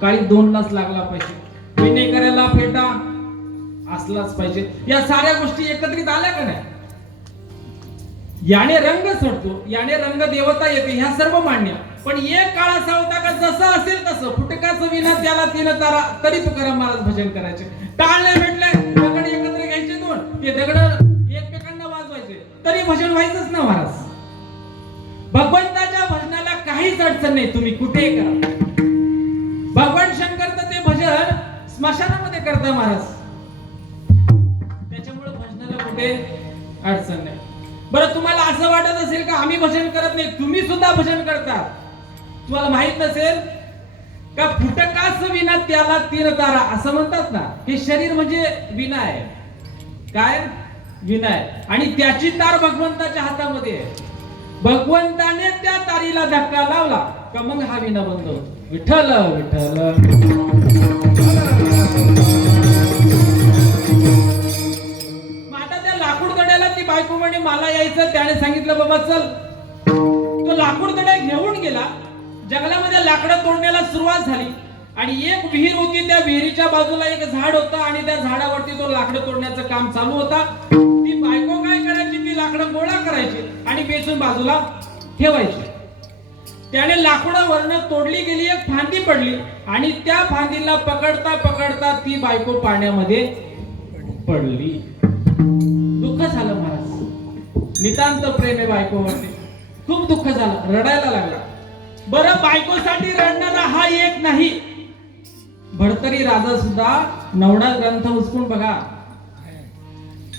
काळी 2 लाच लागला पाहिजे, विनेकऱ्याला फेटा असलाच पाहिजे. या साऱ्या गोष्टी एकत्रित आल्या का नाही. याने रंग सोडतो, याने रंग देवता येते, ह्या सर्व मान्य. पण एक काळ असा होता का जसं असेल तसं फुटकाचं विना त्याला 3 तारा तरी तुकाराम महाराज भजन करायचे. टाळ नाही भेटले दगड एकत्र घ्यायचे 2, ते दगड एकमेकांना वाजवायचे तरी भजन व्हायचंच ना महाराज. भगवंताच्या भजनाला काहीच अडचण नाही, तुम्ही कुठेही करा. भगवान शंकरचं ते भजन स्मशानामध्ये करता महाराज, त्याच्यामुळे भजनाला कुठे अडचण नाही. बरं तुम्हाला असं वाटत असेल का आम्ही भजन करत नाही, तुम्ही सुद्धा भजन करता. तुम्हाला माहित नसेल का फुटकाच विना त्याला 3 तारा असं म्हणतात ना. हे शरीर म्हणजे विना आहे, काय विना आहे आणि त्याची तार भगवंताच्या हातामध्ये आहे. भगवंताने त्या तारीला धक्का लावला का मग हा विना बंद होतो. विठ्ठल विठ्ठल. मग आता त्या लाकूड तड्याला ती बायको म्हणे मला यायचं. त्याने सांगितलं बाबा चल. तो लाकूड तड्या घेऊन गेला. जंगलामध्ये लाकडं तोडण्याला सुरुवात झाली आणि एक विहीर होती, त्या विहिरीच्या बाजूला एक झाड होतं आणि त्या झाडावरती तो लाकडं तोडण्याचं काम चालू होता. ती बायको काय करायची, ती लाकडं गोळा करायची आणि वेचून बाजूला ठेवायची. त्याने लाकडावरनं तोडली गेली एक फांदी पडली आणि त्या फांदीला पकडता पकडता ती बायको पाण्यामध्ये पडली. दुःख झालं महाराज, नितांत प्रेम आहे बायकोवरती. खूप दुःख झालं, रडायला लागला. बरं बायकोसाठी रडणारा हा एक नाही, भरतरी राजा सुद्धा 9 ग्रंथ उचकून बघा.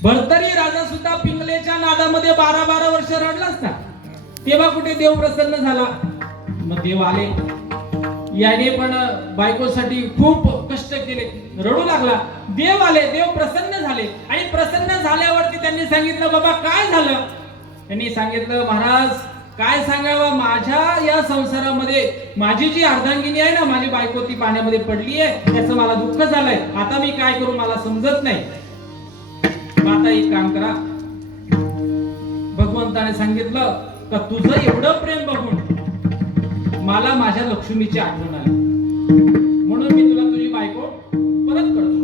भरतरी राजा सुद्धा पिंगलेच्या नादामध्ये 12 वर्ष रडलाच ना. तेव्हा कुठे देव प्रसन्न झाला. मग देव आले, याने पण बायकोसाठी खूप कष्ट केले, रडू लागला. देव आले, देव प्रसन्न झाले आणि प्रसन्न झाल्यावरती त्यांनी सांगितलं बाबा काय झालं. त्यांनी सांगितलं महाराज काय सांगावं, माझ्या या संसारामध्ये माझी जी अर्धांगिनी आहे ना, माझी बायको ती पाण्यामध्ये पडली आहे, त्याचं मला दुःख झालंय. आता मी काय करू मला समजत नाही. आता एक काम करा. भगवंताने सांगितलं का तुझं एवढं प्रेम बघून मला माझ्या लक्ष्मीची आठवण आली, म्हणून मी तुला तुझी बायको परत करतो.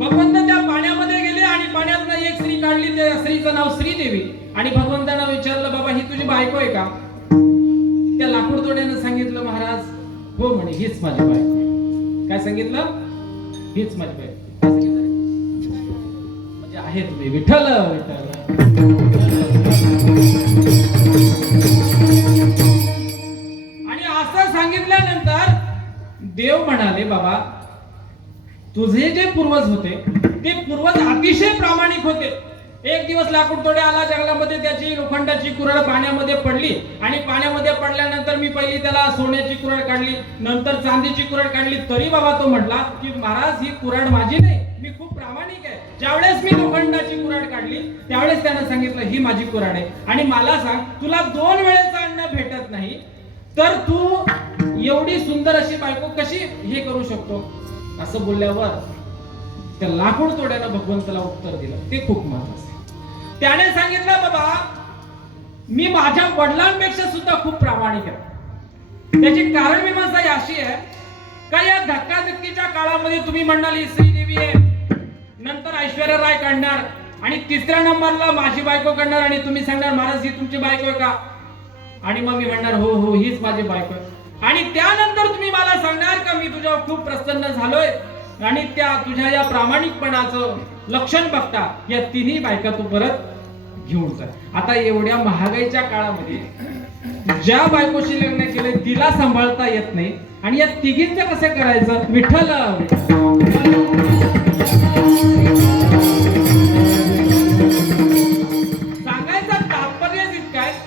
भगवंत त्या पाण्यामध्ये गेले आणि पाण्यातनं एक स्त्री काढली, त्या स्त्रीचं नाव श्रीदेवी. आणि भगवंतांना विचारलं बाबा ही तुझी बायको आहे का. त्या लाकूड तोड्यानं सांगितलं महाराज हो म्हणे हीच माझी बायको. काय सांगितलं, हीच माझी बायको. म्हणजे आहे तुम्ही विठ्ठल विठ्ठल. आणि असं सांगितल्यानंतर देव म्हणाले, बाबा तुझे जे पूर्वज होते ते पूर्वज अतिशय प्रामाणिक होते. एक दिवस लाकूड तोडे आला जंगलामध्ये, त्याची लोखंडाची कुऱ्हाड पाण्यामध्ये पडली आणि पाण्यामध्ये पडल्यानंतर मी पहिली त्याला सोन्याची कुऱ्हाड काढली, नंतर चांदीची कुऱ्हाड काढली, तरी बाबा तो म्हटला की महाराज ही कुऱ्हाड माझी नाही, मी खूप प्रामाणिक आहे. ज्यावेळेस मी लोखंडाची कुऱ्हाड काढली त्यावेळेस त्यानं सांगितलं ही माझी कुऱ्हाड आहे आणि मला सांग तुला 2 वेळेचं अन्न भेटत नाही तर तू एवढी सुंदर अशी बायको कशी हे करू शकतो. असं बोलल्यावर त्या लाकूड तोड्यानं भगवंताला उत्तर दिलं, ते खूप महत्वाचं. त्याने सांगितलं, बाबा मी माझ्या वडिलांपेक्षा सुद्धा खूप प्रामाणिक आहे. त्याची कारण मीमांसा अशी आहे का या धक्काधक्कीच्या काळामध्ये तुम्ही म्हणाली श्रीदेवी आहे, नंतर ऐश्वर्या राय काढणार आणि 3ऱ्या नंबरला माझी बायको काढणार आणि तुम्ही सांगणार महाराज ही तुमची बायको आहे का, आणि मग मी म्हणणार हो हो हीच माझी बायको आहे. आणि त्यानंतर तुम्ही मला सांगणार का मी तुझ्यावर खूप प्रसन्न झालोय आणि त्या तुझ्या या प्रामाणिकपणाचं लक्षण बघता या 3ही बायका तू परत घेऊन जा. आता एवढ्या महागाईच्या काळामध्ये ज्या बायकोशी लग्न केले तिला सांभाळता येत नाही आणि या तिघींचं कसं करायचं. विठ्ठल सांगायचं तात्पर्य इतकं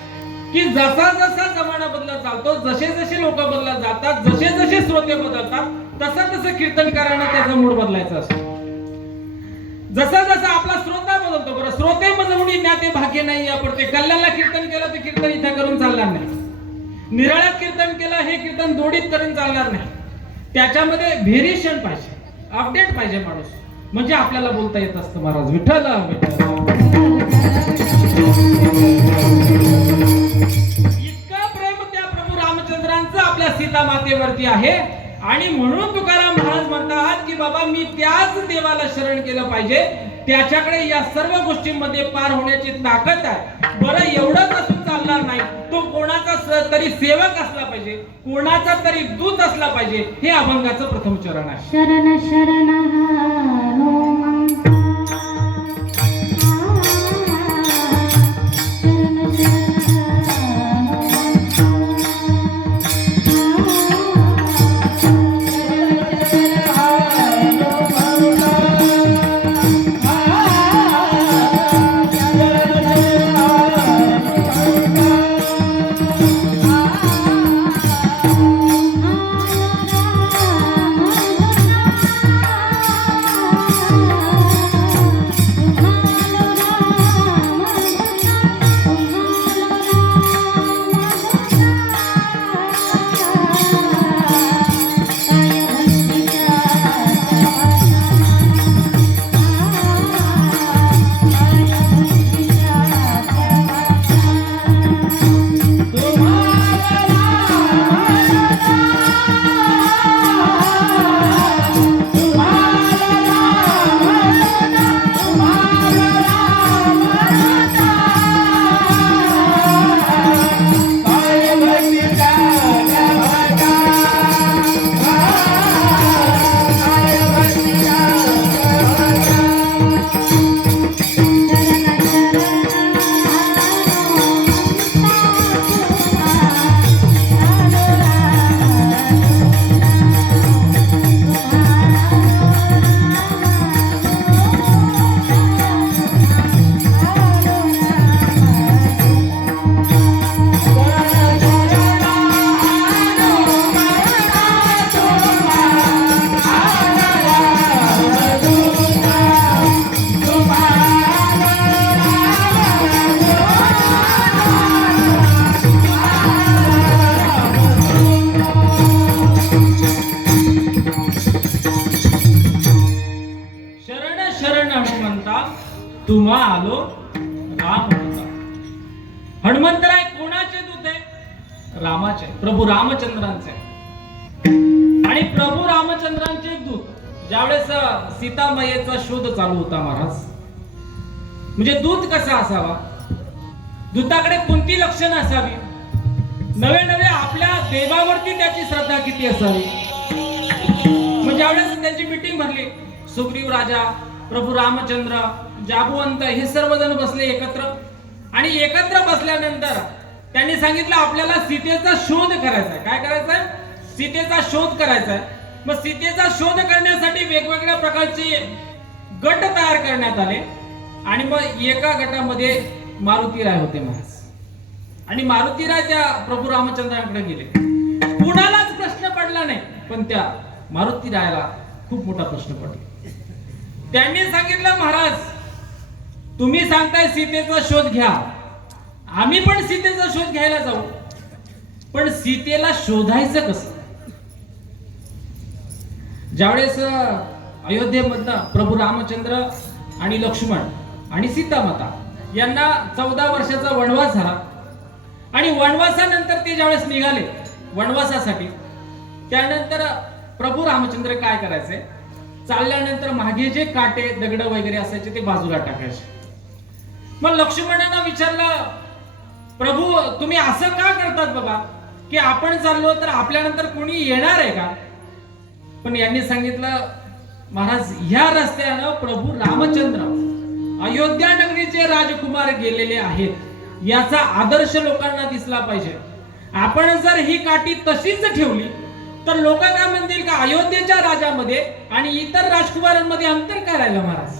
की जसा जसा जमाना बदलत चालतो, जसे जसे लोक बदलत जातात, जसे जसे श्रोते बदलतात, तसं तसं कीर्तनकारांना त्याचा मूड बदलायचा असतो. जसा जसा आपला श्रोता बदलतो, बरं श्रोते बदलून ज्ञाते भाग्य नाही आपण ते कल्याणला कीर्तन केलं ते कीर्तन इथं करून चालणार नाही, निराळ्यात कीर्तन केलं हे कीर्तन दोडीत करून चालणार नाही. त्याच्यामध्ये व्हेरिएशन पाहिजे, अपडेट पाहिजे माणूस, म्हणजे आपल्याला बोलता येत असतं. महाराज विठ्ठल इतका प्रेम त्या प्रभू रामचंद्रांचं आपल्या सीता मातेवरती आहे आणि म्हणून तुकाराम महाराज म्हणतात की बाबा मी त्याच देवाला शरण केलं पाहिजे, त्याच्याकडे या सर्व गोष्टींमध्ये पार होण्याची ताकद आहे. बरं एवढंच असून चालणार नाही, तो कोणाचा तरी सेवक असला पाहिजे, कोणाचा तरी दूत असला पाहिजे. हे अभंगाचं प्रथम चरण आहे. शरण शरण तुम्हा आलो राम होता. हनुमंतराय कोणाचे दूत आहे? रामाचे, प्रभू रामचंद्रांचे. आणि प्रभू रामचंद्रांचे दूत ज्यावेळेस सीतामायेचा शोध चालू होता महाराज, म्हणजे दूत कसा असावा, दूताकडे कोणती लक्षणं असावी, नवे नवे आपल्या देवावरती त्याची श्रद्धा किती असावी. मग ज्यावेळेस त्यांची मीटिंग भरली, सुग्रीव राजा, प्रभू रामचंद्र, जाबुवंत हे सर्वजण बसले एकत्र. आणि एकत्र बसल्यानंतर त्यांनी सांगितलं आपल्याला सीतेचा शोध करायचा आहे. काय करायचा आहे? सीतेचा शोध करायचा आहे. मग सीतेचा शोध करण्यासाठी वेगवेगळ्या प्रकारचे गट तयार करण्यात आले. आणि मग एका गटामध्ये मारुतीराय होते महाराज. आणि मारुतीराय त्या प्रभू रामचंद्रांकडे गेले. कुणालाच प्रश्न पडला नाही, पण त्या मारुतीरायाला खूप मोठा प्रश्न पडला. त्यांनी सांगितलं महाराज, तुम्ही सांगताय सीतेचा शोध घ्या, आम्ही पण सीतेचा शोध घ्यायला जाऊ, पण सीतेला शोधायचं कसं? ज्यावेळेस अयोध्येमधनं प्रभू रामचंद्र आणि लक्ष्मण आणि सीतामाता यांना 14 वर्षाचा वनवास झाला. आणि वनवासानंतर ते ज्यावेळेस निघाले वनवासासाठी, त्यानंतर प्रभू रामचंद्र काय करायचे, चालल्यानंतर मागे जे काटे दगड वगैरे असायचे ते बाजूला टाकायचे. मग लक्ष्मणांना विचारलं, प्रभू तुम्ही असं का करतात बाबा, की आपण चाललो तर आपल्यानंतर कोणी येणार आहे का? पण यांनी सांगितलं, महाराज ह्या रस्त्यानं प्रभू रामचंद्र अयोध्या नगरीचे राजकुमार गेलेले आहेत, याचा आदर्श लोकांना दिसला पाहिजे. आपण जर ही काठी तशीच ठेवली तर लोक काय म्हणतील का अयोध्येच्या राजामध्ये आणि इतर राजकुमारांमध्ये अंतर काय राहिलं महाराज?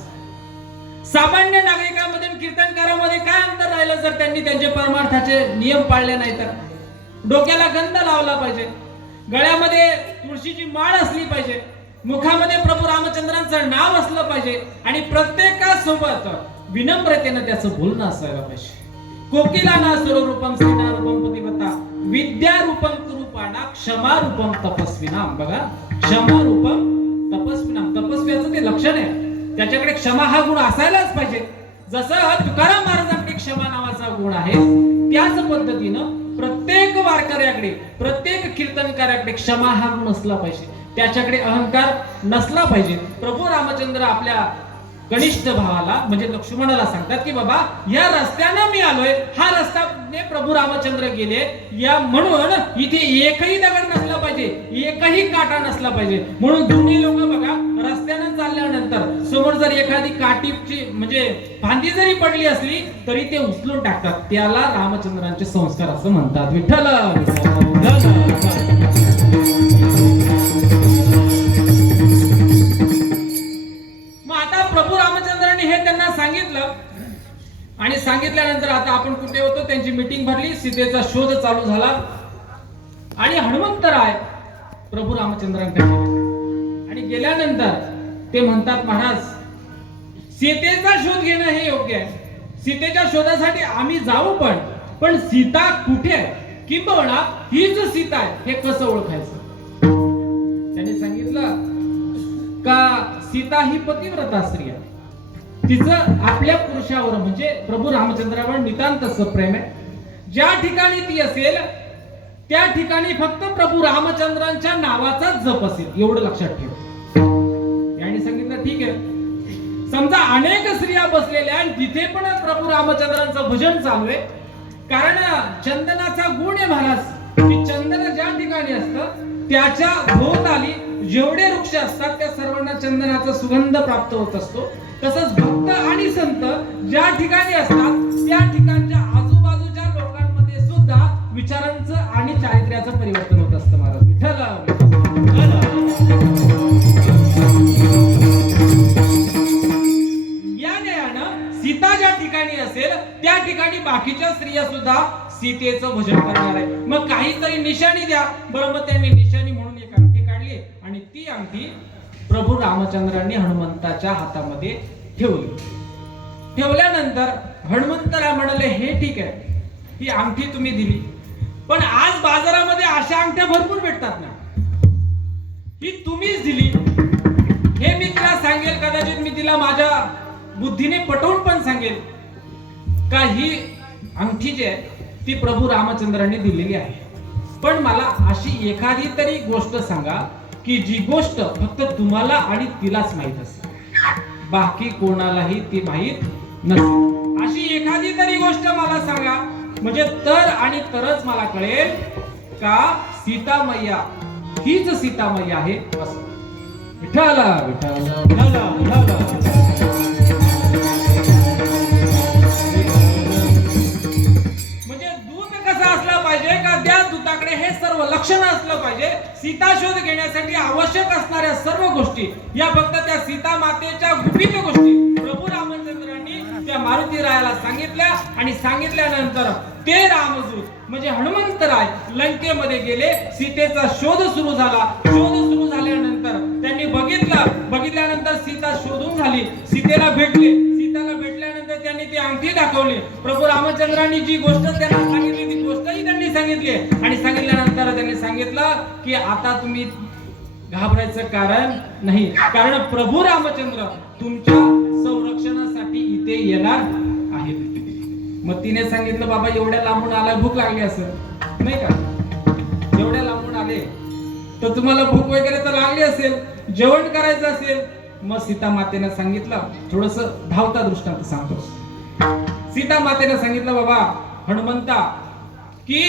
सामान्य नागरिकांमध्ये कीर्तनकारांमध्ये काय अंतर राहिलं जर त्यांनी त्यांचे परमार्थाचे नियम पाळले नाही तर? डोक्याला गंध लावला पाहिजे, गळ्यामध्ये तुळशीची माळ असली पाहिजे, मुखामध्ये प्रभू रामचंद्रांचं नाव असलं पाहिजे आणि प्रत्येकासोबत विनम्रतेनं त्याचं बोलणं असायला पाहिजे. कोकिलाना स्वरूपम स्त्रीनारूपम पतिव्रता विद्यारूपम कुरूपाना क्षमारूपम तपस्विनाम. बघा, क्षमारूपम तपस्विनाम, तपस्व्याचं ते लक्षण आहे. त्याच्याकडे क्षमा हा गुण असायलाच पाहिजे. जसं तुकाराम महाराजांकडे क्षमा नावाचा गुण आहे, त्याच पद्धतीनं प्रत्येक वारकऱ्याकडे, प्रत्येक कीर्तनकाराकडे क्षमा हा गुण असला पाहिजे. त्याच्याकडे अहंकार नसला पाहिजे. प्रभू रामचंद्र आपल्या कनिष्ठ भावाला म्हणजे लक्ष्मणाला सांगतात की बाबा या रस्त्यानं मी आलोय, हा रस्त्याने प्रभू रामचंद्र गेले, या म्हणून इथे एकही दगड नसला पाहिजे, एकही काटा नसला पाहिजे. म्हणून दोन्ही लोक बघा रस्त्यानं चालल्यानंतर समोर जर एखादी काठीची म्हणजे फांदी जरी पडली असली तरी ते उचलून टाकतात. त्याला रामचंद्रांचे संस्कार असं म्हणतात. विठ्ठल प्रभू रामचंद्रांनी हे त्यांना सांगितलं. आणि सांगितल्यानंतर आता आपण कुठे होतो, त्यांची मीटिंग भरली, सीतेचा शोध चालू झाला. आणि हनुमंतराय प्रभू रामचंद्रांकडे गेले. आणि गेल्यानंतर ते म्हणतात, महाराज सीतेचा शोध घेणं हे योग्य आहे, सीतेच्या शोधासाठी आम्ही जाऊ, पण सीता कुठे आहे, किंबहुना हीच सीता आहे हे कसं ओळखायचं? त्यांनी सांगितलं का सीता ही पतिव्रता स्त्री आहे, तिचं आपल्या पुरुषावर म्हणजे प्रभू रामचंद्रावर नितांत प्रेम आहे. ज्या ठिकाणी ती असेल त्या ठिकाणी फक्त प्रभू रामचंद्रांच्या नावाचा जप असेल, एवढं लक्षात ठेव. यांनी सांगितलं ठीक आहे. समजा अनेक स्त्रिया बसलेल्या आणि तिथे पण प्रभू रामचंद्रांचं भजन चालू आहे, कारण चंदनाचा गुण आहे महाराज, की चंदन ज्या ठिकाणी असतं त्याच्या भोवताली जेवढे वृक्ष असतात त्या सर्वांना चंदनाचा सुगंध प्राप्त होत असतो. तसंच भक्त आणि संत ज्या ठिकाणी असतात त्या ठिकाणच्या आजूबाजूच्या लोकांमध्ये सुद्धा विचारांचं आणि चारित्र्याचं परिवर्तन होत असतं महाराज. विठ्ठल या न्यायानं सीता ज्या ठिकाणी असेल त्या ठिकाणी बाकीच्या स्त्रिया सुद्धा सीतेचं भजन करणार आहे. मग काहीतरी निशाणी द्या. बरोबर, त्यांनी निशाणी म्हणून एक अंगठी काढली आणि ती अंगठी प्रभू रामचंद्रांनी हनुमंताच्या हातामध्ये ठेवली. ठेवल्यानंतर हनुमंतराय म्हणाले, हे ठीक आहे, ही अंगठी तुम्ही दिली, पण आज बाजारामध्ये अशा अंगठ्या भरपूर भेटतात ना, ही तुम्हीच दिली. हे मी तिला सांगेल, कदाचित मी तिला माझ्या बुद्धीने पटवून पण सांगेल का ही अंगठी जी आहे ती प्रभू रामचंद्रांनी दिलेली आहे. पण मला अशी एखादी तरी गोष्ट सांगा की जी गोष्ट फक्त तुम्हाला आणि तिलाच माहित असेल, बाकी कोणालाही ती माहित नसेल. अशी एखादी तरी गोष्ट मला सांगा, म्हणजे तर आणि तरच मला कळेल का सीता मैया हीच सीता मैया आहे. असं विठ्ठल विठ्ठल विठ्ठल विठ्ठल सर्व लक्षणं असलं पाहिजे. सीता शोध घेण्यासाठी आवश्यक असणाऱ्या सर्व गोष्टी या फक्त त्या सीता मातेच्या गुपित गोष्टी प्रभू रामचंद्रांनी त्या मारुती रायाला सांगितल्या आणि सांगितल्यानंतर ते रामदूत म्हणजे हनुमंतराय लंकेमध्ये गेले. सीतेचा शोध सुरू झाला. शोध सुरू झाल्यानंतर त्यांनी बघितल्यानंतर सीता शोधून झाली. सीतेला भेटले. सीताला भेटल्यानंतर त्यांनी ती अंगठी दाखवली. प्रभू रामचंद्रांनी जी गोष्ट त्यांना सांगितली ती गोष्टही त्यांनी सांगितली आणि सांगितल्यानंतर त्यांनी सांगितलं की आता तुम्ही घाबरायचं कारण नाही, कारण प्रभू रामचंद्र तुमच्या संरक्षणासाठी इथे येणार आहेत. मग तिने सांगितलं बाबा एवढ्या लांबून आला, भूक लागली असेल नाही का, एवढ्या लांबून आले तर तुम्हाला भूक वगैरे तर लागली असेल, जेवण करायचं असेल. मग सीता मातेने सांगितलं, थोडस धावता दृष्टांत सांगतो. सीता मातेने सांगितलं बाबा हनुमंता की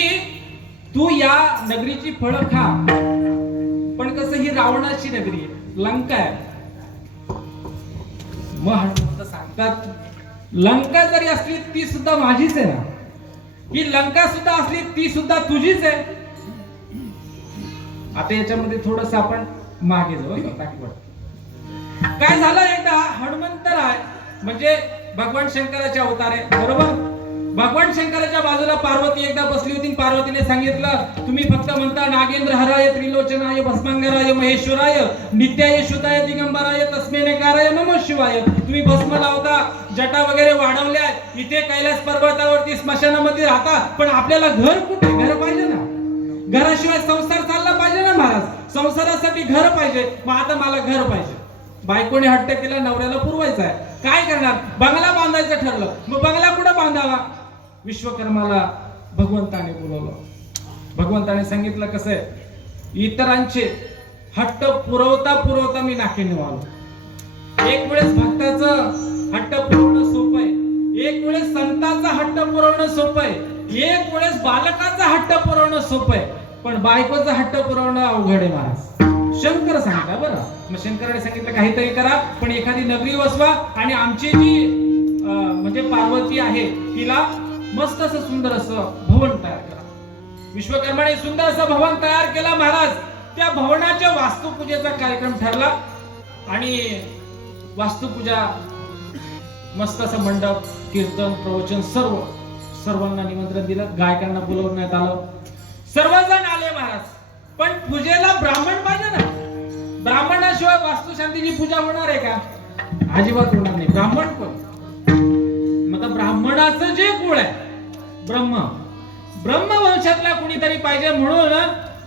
तू या नगरीची फळं खा, पण कसं ही रावणाची नगरी आहे, लंका आहे. मग हनुमंत सांगतात लंका जरी असली ती सुद्धा माझीच आहे ना, ही लंका सुद्धा असली ती सुद्धा तुझीच आहे. आता याच्यामध्ये थोडस आपण मागे जाऊ. काय झालं, एकदा हनुमंतराय म्हणजे भगवान शंकराचे अवतार आहे बरोबर. भगवान शंकराच्या बाजूला पार्वती एकदा बसली होती. पार्वतीने सांगितलं तुम्ही फक्त म्हणता नागेंद्र हराय त्रिलोचनाय भस्मांगराय महेश्वराय नित्याय शुताय दिगंबराय तस्मै नकाराय नमः शिवाय. तुम्ही भस्म लावता, जटा वगैरे वाढवल्या, इथे कैलास पर्वतावरती स्मशानामध्ये राहता, पण आपल्याला घर कुठे, घर पाहिजे ना, घराशिवाय संसार चालला पाहिजे ना महाराज, संसारासाठी घर पाहिजे. मग आता मला घर पाहिजे. बायकोने हट्ट केला, नवऱ्याला पुरवायचा आहे, काय करणार, बंगला बांधायचं ठरलं. मग बंगला कुठं बांधावा, विश्वकर्माला भगवंताने बोलवलं. भगवंताने सांगितलं कसं आहे, इतरांचे हट्ट पुरवता मी नाकेने वाळलो. एक वेळेस भक्ताचं हट्ट पुरवणं सोपं आहे, एक वेळेस संतांचा हट्ट पुरवणं सोपं आहे, एक वेळेस बालकाचा हट्ट पुरवणं सोपं आहे, पण बायकोचा हट्ट पुरवणं अवघड आहे महाराज. शंकर सांगता बरं. मग शंकराने सांगितलं काहीतरी करा, पण एखादी नगरी वसवा आणि आमची जी म्हणजे पार्वती आहे तिला मस्त असं सुंदर असं भवन तयार करा. विश्वकर्माने सुंदर असं भवन तयार केला महाराज. त्या भवनाच्या वास्तुपूजेचा कार्यक्रम ठरला आणि वास्तुपूजा मस्त असं मंडप, कीर्तन, प्रवचन सर्वांना निमंत्रण दिलं. गायकांना बोलवण्यात आलं. सर्वजण आले महाराज. पण पूजेला ब्राह्मण पाहिजे ना, ब्राह्मणाशिवाय वास्तुशांतीची पूजा होणार आहे का, अजिबात होणार नाही. ब्राह्मण कोण, मग ब्राह्मणाचं जे कुळ आहे ब्रह्म वंशातला कुणीतरी पाहिजे. म्हणून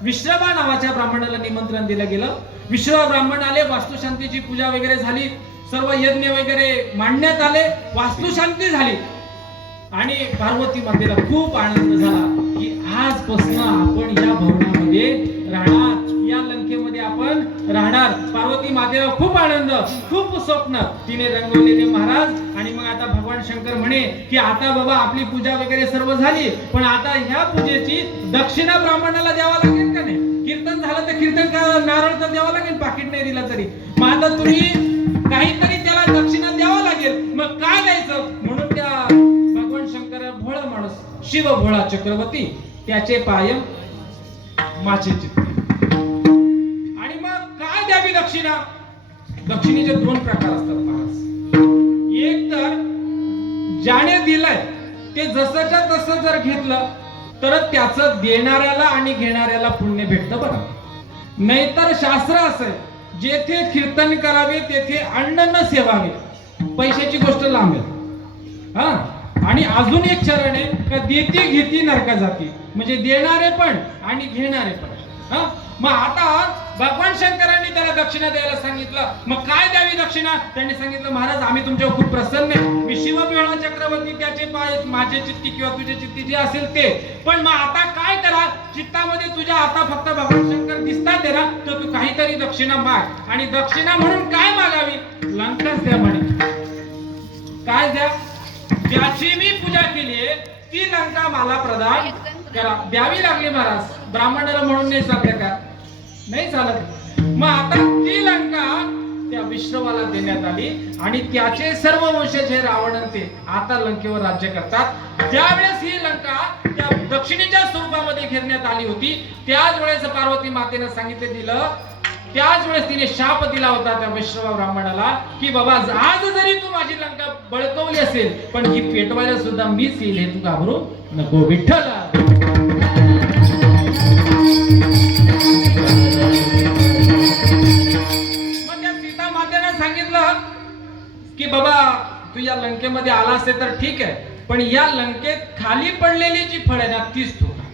विश्रवा नावाच्या ब्राह्मणाला निमंत्रण दिलं गेलं. विश्रवा ब्राह्मण आले, वास्तुशांतीची पूजा वगैरे झाली, सर्व यज्ञ वगैरे मांडण्यात आले, वास्तुशांती झाली आणि पार्वती मातेला खूप आनंद झाला की आजपासून आपण या भवनामध्ये राहणार, या लंकेमध्ये आपण राहणार. पार्वती मातेला खूप आनंद, खूप स्वप्न तिने रंगवलेले महाराज. आणि मग आता भगवान शंकर म्हणे की आता बाबा आपली पूजा वगैरे सर्व झाली, पण आता ह्या पूजेची दक्षिणा ब्राह्मणाला द्यावा लागेल का नाही. कीर्तन झालं तर कीर्तन का, नारळ तर द्यावा लागेल, पाकिट नाही दिला तरी. मग आता तुम्ही काहीतरी त्याला दक्षिणा द्यावा लागेल. मग काय द्यायचं, म्हणून त्या भगवान शंकर भोळा माणूस, शिव भोळा चक्रवर्ती, त्याचे पाय माझे चित्त. आणि मग काय द्यावी दक्षिणा. दक्षिणेचे दोन प्रकार असतात महाराज. एक तर ज्याने दिलंय ते जसंच्या तसं जर घेतलं तर त्याचं देणाऱ्याला आणि घेणाऱ्याला पुण्य भेटतं बरं. नाहीतर शास्त्र असं, जेथे कीर्तन करावे तेथे अन्न न सेवावे, पैशाची गोष्ट लांब आहे. हा, आणि अजून एक चरण आहे का देती घेती नरका जाती, म्हणजे देणारे पण आणि घेणारे पण. हा, मग आता भगवान शंकरांनी त्याला दक्षिणा द्यायला सांगितलं. मग काय द्यावी दक्षिणा, त्यांनी सांगितलं महाराज आम्ही तुमच्यावर खूप प्रसन्न आहे, मी शिवभोळा चक्रवर्ती, त्याचे पाय माझे चित्ती किंवा तुझे चित्ती जे असेल ते. पण मग आता काय करा, चित्तामध्ये तुझ्या आता फक्त भगवान शंकर दिसतात आहे ना, तर तू काहीतरी दक्षिणा माग. आणि दक्षिणा म्हणून काय मागावी, लंकाच द्या म्हणे. काय द्या, ज्याची मी पूजा केली ती लंका मला प्रदान करा. द्यावी लागली महाराज. ब्राह्मणाला म्हणून नाही चाललं का, नाही चालत. मग आता ती लंका त्या विश्रवाला देण्यात आली आणि त्याचे सर्व वंशज हे रावण ते आता लंकेवर राज्य करतात. ज्यावेळेस ही लंका त्या दक्षिणेच्या स्वरूपामध्ये घेरण्यात आली होती, त्याच वेळेस पार्वती मातेने सांगितले दिलं, त्याच वेळेस तिने शाप दिला होता त्या वैश्रवा ब्राह्मणाला की बाबा आज जरी तू माझी लंका बळकवली असेल पण ही पेटवायला सुद्धा मीच येईल, हे तू घाबरू नको विठ्ठल. की बाबा तू या लंकेमध्ये आला असेल तर ठीक आहे, पण या लंकेत खाली पडलेली जी फळ आहे ना तीच तू खा.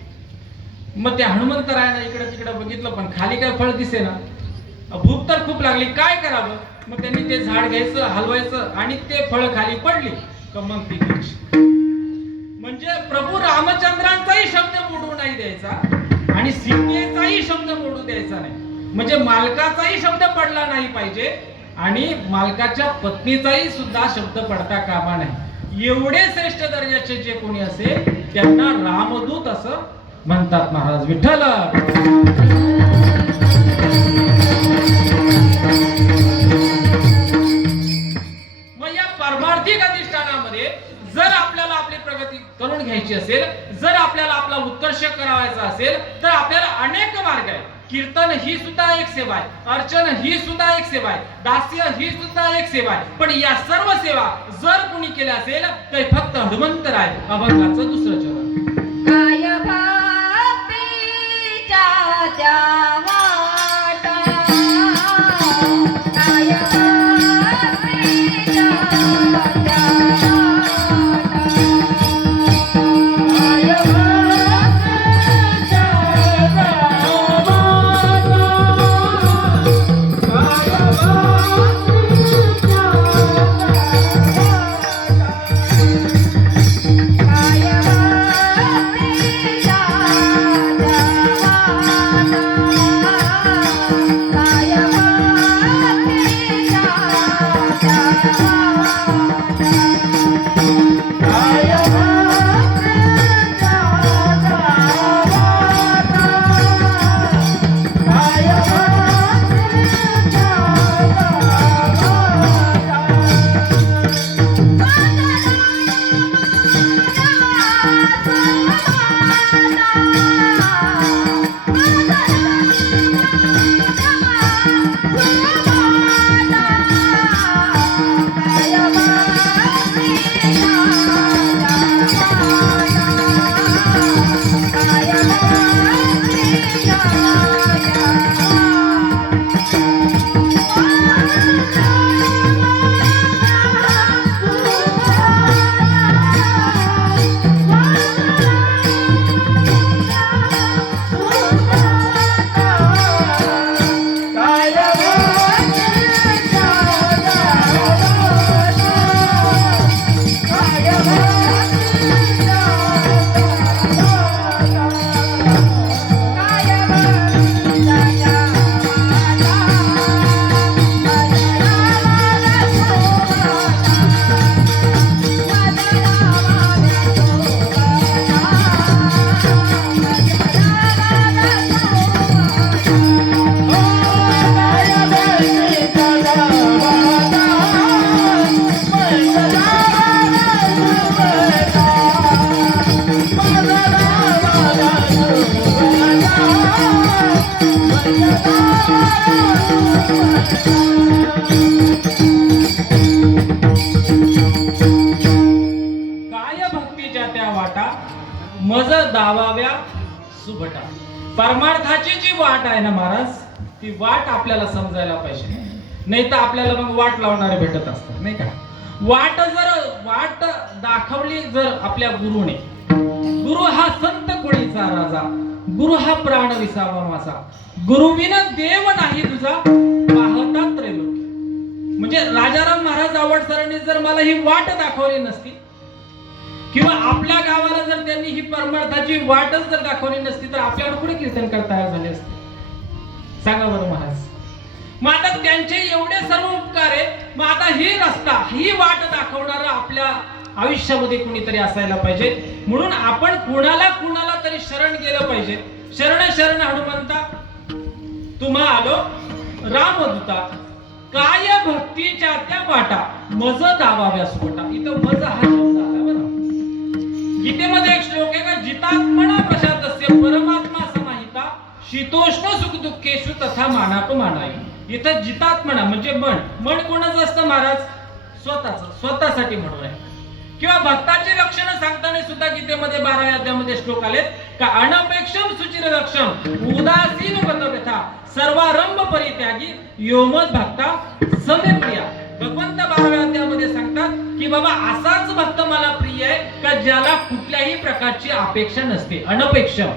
मग ते हनुमंतरायानं इकडे तिकडे बघितलं पण खाली काय फळ दिसे ना. भूक तर खूप लागली, काय करावं. मग त्यांनी ते झाड घ्यायचं, हलवायचं आणि ते फळ खाली पडली तर मग ती खायची. म्हणजे प्रभू रामचंद्रांचाही शब्द मोडू नाही द्यायचा आणि सीतेचाही शब्द मोडू द्यायचा नाही. म्हणजे मालकाचाही शब्द पडला नाही पाहिजे आणि मालकाच्या पत्नीचाही सुद्धा शब्द पडता कामा नाही. एवढे श्रेष्ठ दर्जाचे जे कोणी असेल त्यांना रामदूत असं म्हणतात महाराज विठ्ठल. मग या परमार्थिक अधिष्ठानामध्ये जर आपल्याला आपली प्रगती करून घ्यायची असेल, जर आपल्याला आपला उत्कर्ष करावायचा असेल तर आपल्याला अनेक मार्ग आहेत. कीर्तन ही सुद्धा एक सेवा आहे, अर्चन ही सुद्धा एक सेवा आहे, दास्य ही सुद्धा एक सेवा आहे. पण या सर्व सेवा जर कोणी केल्या असेल तर फक्त हनुमंतराय अभंगाचं दुसरं चरण. काय भक्तीच्या त्या वाटा, काय भक्तीच्या त्या मज दावाव्या सुभटा. परमार्थाची जी वाट आहे ना महाराज, ती वाट आपल्याला समजायला पाहिजे. नाही तर आपल्याला मग वाट लावणारे भेटत असतात नाही का. वाट दाखवली जर आपल्या गुरुने, गुरु हा संत कोळीचा राजा, गुरु हा प्राण विसावा माझा, गुरुविना देव नाही तुझा पाहता त्रैलोक्य. म्हणजे राजाराम महाराज आवड सरांनी जर मला ही वाट दाखवली नसती किंवा आपल्या गावाला जर त्यांनी ही परमार्थाची वाटच जर दाखवली नसती तर आपल्याकडे कुठे कीर्तन करता झाले असते सांगा बरं महाराज. मग आता त्यांचे एवढे सर्व उपकार आहे, मग आता ही रस्ता ही वाट दाखवणारा आपल्या आयुष्यामध्ये कुणीतरी असायला पाहिजे. म्हणून आपण कुणाला तरी शरण गेलं पाहिजे. शरण शरण हनुमंता तुम्हा आलो रामदूता, काय भक्तीच्या त्या वाटा मज दावाव्या सोटा. इथं मज हा शब्द आला बरं. गीतेमध्ये एक श्लोक आहे का, जितात्मना प्रशांतस्य परमात्मा समाहिता शीतोष्ण सुख दुःखेषु तथा मानापमानाय. इथं जितात्मना म्हणजे मन कोणाचं असतं महाराज? स्वतःसाठी म्हणून आहे. किंवा भक्ताची लक्षणं सांगताना सुद्धा गीतेमध्ये 12व्या अध्यायामध्ये श्लोक आलेत का, अनपेक्षम सुचिर लक्षम उदासीन गतव्यथा सर्वारंभ परित्यागी योमद भक्ता समेप्रिया. भगवंत 12व्या अध्यायामध्ये सांगतात की बाबा असाच भक्त मला प्रिय आहे का ज्याला कुठल्याही प्रकारची अपेक्षा नसते. अनपेक्षम,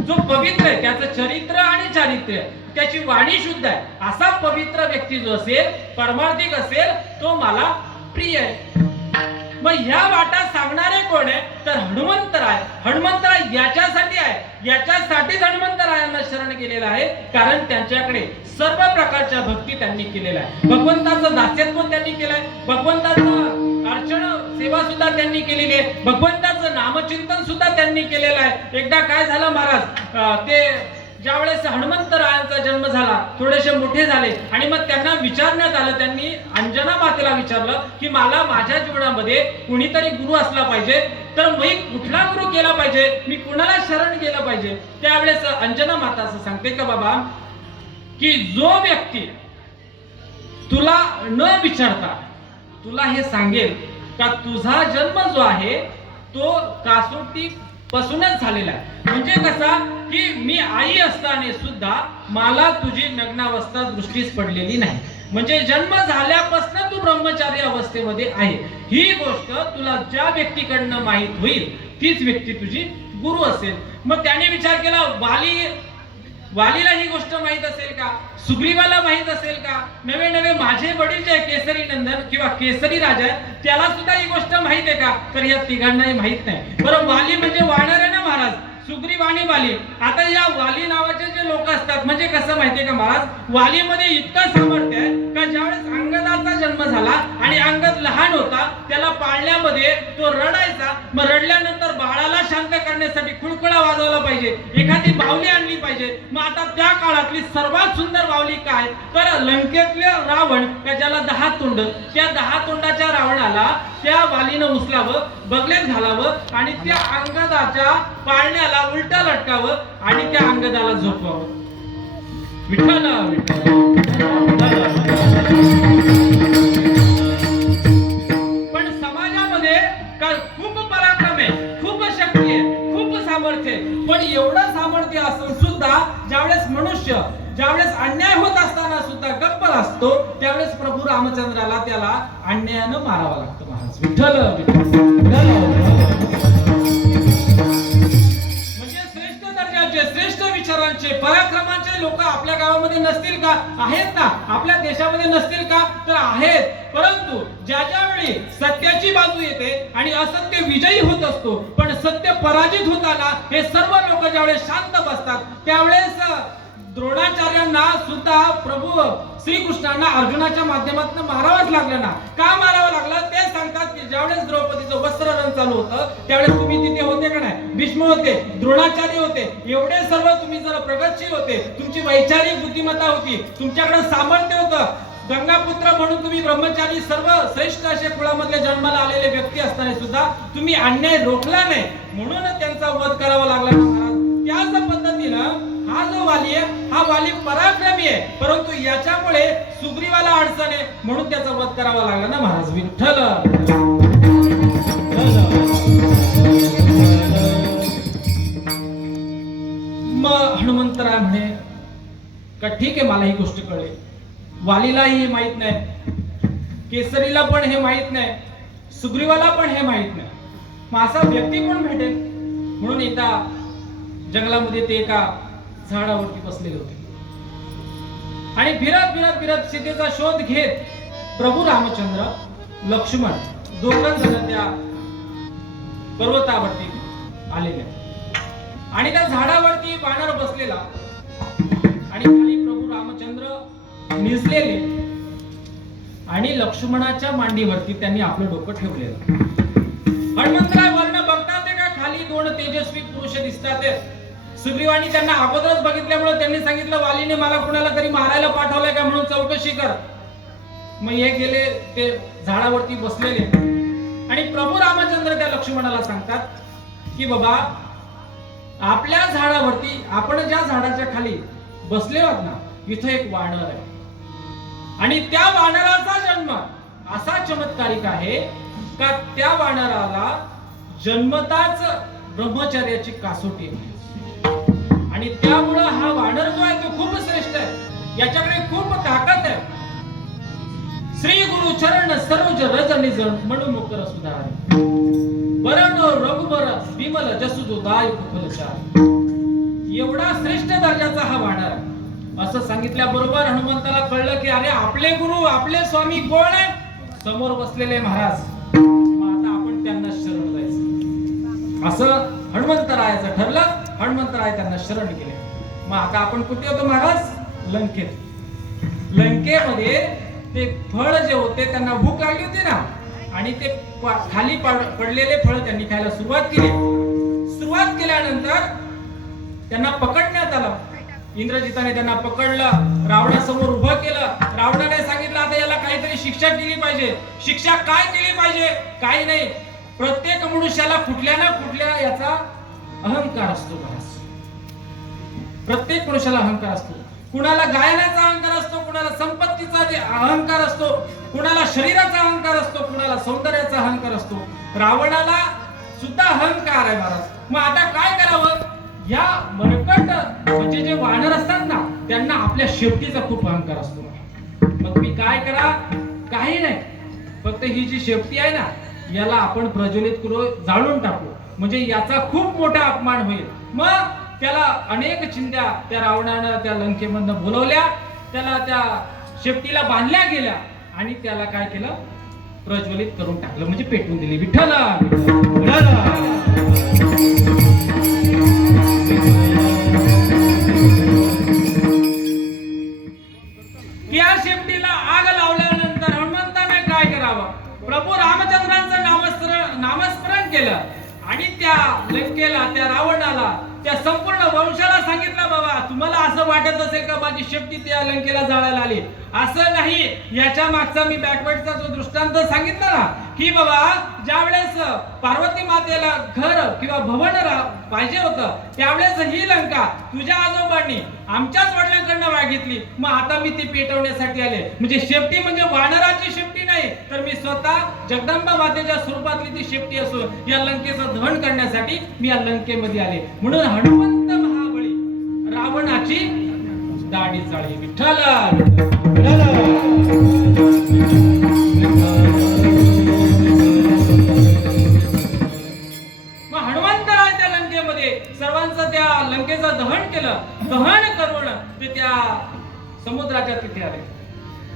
जो पवित्र आहे, त्याचं चरित्र आणि चारित्र्य, त्याची वाणी शुद्ध आहे, असा पवित्र व्यक्ती जो असेल, परमार्थिक असेल, तो मला प्रिय आहे. मग ह्या वाटा सांगणारे कोण आहे? तर हनुमंतराय. हनुमंतराय याच्यासाठी आहे, याच्यासाठीच हनुमंतरायांना शरण गेलेला आहे, कारण त्यांच्याकडे सर्व प्रकारच्या भक्ती त्यांनी केलेल्या आहे. भगवंताचं दास्यत्व त्यांनी केलंय, भगवंताचं अर्चन सेवा सुद्धा त्यांनी केलेली आहे, भगवंताचं नामचिंतन सुद्धा त्यांनी केलेलं आहे. एकदा काय झालं महाराज, ते ज्यावेळेस हनुमंतरायांचा जन्म झाला, थोडेसे मोठे झाले आणि मग त्यांना विचारण्यात आलं, त्यांनी अंजना मातेला विचारलं की मला माझ्या जीवनामध्ये कुणीतरी गुरु असला पाहिजे, तर मी कुठला गुरु केला पाहिजे, मी कुणाला शरण गेलं पाहिजे. त्यावेळेस अंजना माता असं सांगते का बाबा की जो व्यक्ती तुला न विचारता तुला हे सांगेल का तुझा जन्म जो आहे तो कासोटी पासूनच झालेला आहे. म्हणजे कसा की मी आई असताना सुद्धा मला तुझी नग्नावस्था दृष्टीस पडलेली नाही. म्हणजे जन्म झाल्यापासून तू ब्रह्मचारी अवस्थेमध्ये आहे. ही गोष्ट तुला ज्या व्यक्तीकडनं माहित होईल तीच व्यक्ती तुझी गुरु असेल. मग त्याने विचार केला, वालीला ही गोष्ट माहित असेल का, सुग्रीवाला माहित असेल का, नवे नवे माझे वडील जे केसरी नंदन किंवा केसरी राजा आहे त्याला सुद्धा ही गोष्ट माहित आहे का, तर या तिघांनाही माहित नाही. बरं, वाली म्हणजे वानर आहे ना महाराज, सुग्रीव आणि वाली. आता या वाली नावाचे जे लोक असतात, म्हणजे कसं माहितीये का महाराज, वालीमध्ये इतकं सामर्थ्य आहे का ज्यावेळेस अंगदाचा जन्म झाला आणि अंगद लहान होता, त्याला पाळण्यामध्ये तो रडायचा. मग रडल्यानंतर बाळाला शांत करण्यासाठी खुळखुळा वाजवला पाहिजे, एखादी बावली आणली पाहिजे. मग आता त्या काळातली सर्वात सुंदर बावली काय, तर लंकेतले रावण का ज्याला 10 तोंड, त्या 10 तोंडाच्या रावणाला त्या वालीनं उचलावं, बगलेत घालावं आणि त्या अंगदाच्या पाळण्याला उलटा लटकावं आणि त्या अंगदाला झोपवावं. विठ्ठल पण समाजामध्ये खूप पराक्रम आहे, खूप शक्ती आहे, खूप सामर्थ्य आहे. पण एवढं सामर्थ्य असून सुद्धा ज्यावेळेस मनुष्य ज्यावेळेस अन्याय होत असताना सुद्धा गप्प असतो, त्यावेळेस प्रभू रामचंद्राला त्याला अन्यायानं मारावं लागतं महाराज. विठ्ठल म्हणजे श्रेष्ठ दर्जाचे, श्रेष्ठ विचारांचे, पराक्रमांचे लोक आपल्या गावामध्ये नसतील का? आहेत ना. आपल्या देशामध्ये नसतील का? तर आहेत. परंतु ज्या वेळी सत्याची बाजू येते आणि असत्य विजयी होत असतो, पण सत्य पराजित होताना हे सर्व लोक ज्यावेळेस शांत बसतात, त्यावेळेस द्रोणाचार्यांना सुद्धा प्रभू श्रीकृष्णांना अर्जुनाच्या माध्यमातून मारावंच लागलं ना. का मारावं लागलं ते सांगतात की ज्यावेळेस द्रौपदीचं वस्त्रहरण चालू होतं त्यावेळेस तुम्ही तिथे होते का नाही? भीष्म होते, द्रोणाचार्य होते, एवढे सर्व तुम्ही जर प्रगतशील होते, तुमची वैचारिक बुद्धिमत्ता होती, तुमच्याकडे सामर्थ्य होतं, गंगापुत्र म्हणून तुम्ही ब्रह्मचारी सर्व श्रेष्ठ असे कुळामधले जन्माला आलेले व्यक्ती असताना सुद्धा तुम्ही अन्याय रोखला नाही, म्हणून त्यांचा वध करावा लागला महाराज. त्याच पद्धतीनं हा जो वाली आहे, हा वाली पराक्रमी आहे, परंतु याच्यामुळे सुग्रीवाला अडचण आहे म्हणून त्याचा वध करावा लागला ना महाराज. विठ्ठल मग हनुमंतराय म्हणे का ठीक आहे, मला ही गोष्ट कळली, वालीलाही हे माहित नाही, केसरीला पण हे माहित नाही, सुग्रीवाला पण हे माहित नाही, मग असा व्यक्ती कोण भेटेल? म्हणून एकदा जंगलामध्ये ते एका झाडावरती बसलेले होते आणि फिरत फिरत फिरत सीतेचा शोध घेत प्रभू रामचंद्र, लक्ष्मण दोघं जण त्या पर्वतावरती आलेले आणि त्या झाडावरती वानर बसलेला आणि खाली प्रभू रामचंद्र निजलेले आणि लक्ष्मणाच्या मांडीवरती त्यांनी आपलं डोकं ठेवलेलं. हनुमंतराय वर्ण बघतात का खाली 2 तेजस्वी पुरुष दिसतात. सुग्रीवानी त्यांना अगोदरच बघितल्यामुळे त्यांनी सांगितलं, वालीने मला कुणाला तरी मारायला पाठवलंय का म्हणून चौकशी कर. मग हे गेले ते झाडावरती बसलेले आणि प्रभू रामचंद्र त्या लक्ष्मणाला सांगतात की बाबा आपल्या झाडावरती आपण ज्या झाडाच्या खाली बसले आहोत ना इथं एक वानर आहे आणि त्या वानराचा जन्म असा चमत्कारिक आहे का त्या वानराला जन्मताच ब्रह्मचर्याची कसोटी आहे आणि त्यामुळं हा वानर जो आहे तो खूप श्रेष्ठ आहे याच्याकडे खूप ताकद आहे श्री गुरु चरण सरोज रज निज म्हणू मुकर सुधार वरण रघुबर विमल जसु दाय फलचार एवढा श्रेष्ठ दर्जाचा हा वानर आहे असं सांगितल्याबरोबर हनुमंताला कळलं की अरे आपले गुरु आपले स्वामी कोण आहे समोर बसलेले महाराज मग आता आपण त्यांना शरण जायचं असं हनुमंतरायाचं ठरलं हनुमंतराय त्यांना शरण गेले मग आता आपण कुठे होतो महाराज लंकेत लंकेमध्ये ते फळ जे होते त्यांना भूक लागली होती ना आणि ते खाली पडलेले फळ त्यांनी खायला सुरुवात केल्यानंतर त्यांना पकडण्यात आलं इंद्रजिताने त्यांना पकडलं रावणासमोर उभं केलं रावणाने सांगितलं आता याला काहीतरी शिक्षा केली पाहिजे शिक्षा काय केली पाहिजे काही नाही प्रत्येक मनुष्याला कुठल्या ना कुठल्या याचा अहंकार असतो प्रत्येक मनुष्याला अहंकार असतो कुणाला गायनाचा अहंकार असतो कुणाला संपत्तीचा जे अहंकार असतो कुणाला शरीराचा अहंकार असतो कुणाला सौंदर्याचा अहंकार असतो रावणाला सुद्धा अहंकार आहे महाराज मग आता काय करावं या मरकट म्हणजे जे वानर असतात ना त्यांना आपल्या शेपटीचा खूप अहंकार असतो मग मी काय करा काही नाही फक्त ही जी शेपटी आहे ना याला आपण प्रज्वलित करू जाळून टाकू म्हणजे याचा खूप मोठा अपमान होईल मग त्याला अनेक चिंध्या त्या रावणानं त्या लंकेमधनं बोलवल्या त्याला त्या शेपटीला बांधल्या गेल्या आणि त्याला काय केलं प्रज्वलित करून टाकलं म्हणजे पेटवून दिली विठ्ठला या शेपटीला आग लावल्यानंतर हनुमंताने काय करावं प्रभू रामचंद्रांचं नामस्मरण केलं आणि त्या लंकेला त्या रावणाला त्या संपूर्ण वंशाला सांगितलं बाबा तुम्हाला असं वाटत असेल का माझी शेपटी त्या लंकेला जाळायला आली असं नाही याच्या मागचा मी बॅकवर्डचा जो दृष्टांत सांगितला ना की बाबा ज्या वेळेस पार्वती मातेला घर किंवा भवन पाहिजे होतं त्यावेळेस ही लंका तुझ्या आजोबांनी आमच्याच वडिलांकडनं मागितली मग आता मी ती पेटवण्यासाठी आले म्हणजे शेपटी म्हणजे वानराची शेपटी नाही तर मी स्वतः जगदंबा मातेच्या स्वरूपातली ती शेपटी असून या लंकेचं दहन करण्यासाठी मी या लंकेमध्ये आले म्हणून हनुमंत महाबळी रावणाची दाढी चाळी विठ्ठल मग हनुमंतराय त्या लंकेमध्ये सर्वांचं त्या लंकेचं दहन केलं दहन करून ते त्या समुद्राच्या तिथे आले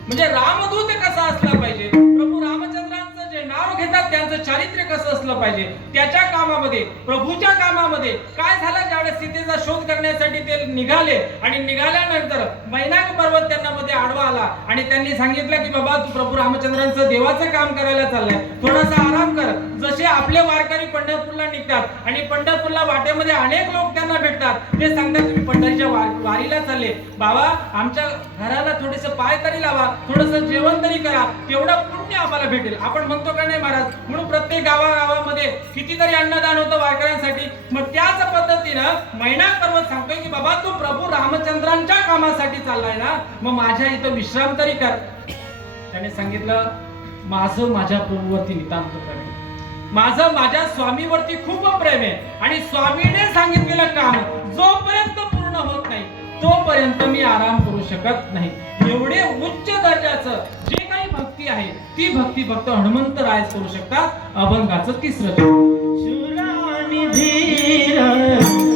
म्हणजे रामदूत कसा असला पाहिजे प्रभू रामचंद्रांचं जे नाव घेतात त्यांचं चारित्र्य कसं असलं पाहिजे त्याच्या कामामध्ये प्रभूच्या कामामध्ये काय झालं ज्यावेळेस सीतेचा शोध करण्यासाठी ते निघाले आणि निघाल्यानंतर मैनाक पर्वत त्यांना मध्ये आडवा आला आणि त्यांनी सांगितलं की बाबा तू प्रभू रामचंद्रांचं देवाचं काम करायला चाललंय थोडासा आराम कर जसे आपले वारकरी पंढरपूरला निघतात आणि पंढरपूरला वाटेमध्ये अनेक लोक त्यांना भेटतात ते सांगतात तुम्ही पंढरीच्या वारीला चालले बाबा आमच्या घराला थोडेसे पाय तरी लावा थोडंसं जेवण तरी करा तेवढं पुण्य आम्हाला भेटेल आपण म्हणतो का नाही महाराज म्हणून प्रत्येक गावागावामध्ये कितीतरी अन्नदान होतं वारकऱ्यांसाठी मग त्याच पद्धतीनं मैनाक पर्वत सांगतोय की बाबा तू प्रभू रामचंद्रांच्या कामासाठी चाललाय ना मग माझ्या इथं विश्राम तरी कर त्याने सांगितलं माझं माझ्या प्रभूवरती नितांत प्रेम आहे माझं माझ्या स्वामीवरती खूप प्रेम आहे आणि स्वामीने सांगितलेलं काम जोपर्यंत पूर्ण होत नाही तोपर्यंत मी आराम करू शकत नाही एवढे उच्च दर्जाचं जे काही भक्ती आहे ती भक्ती फक्त हनुमंतरायच करू शकतात अभंगाचं तिसरं शूरानी धीर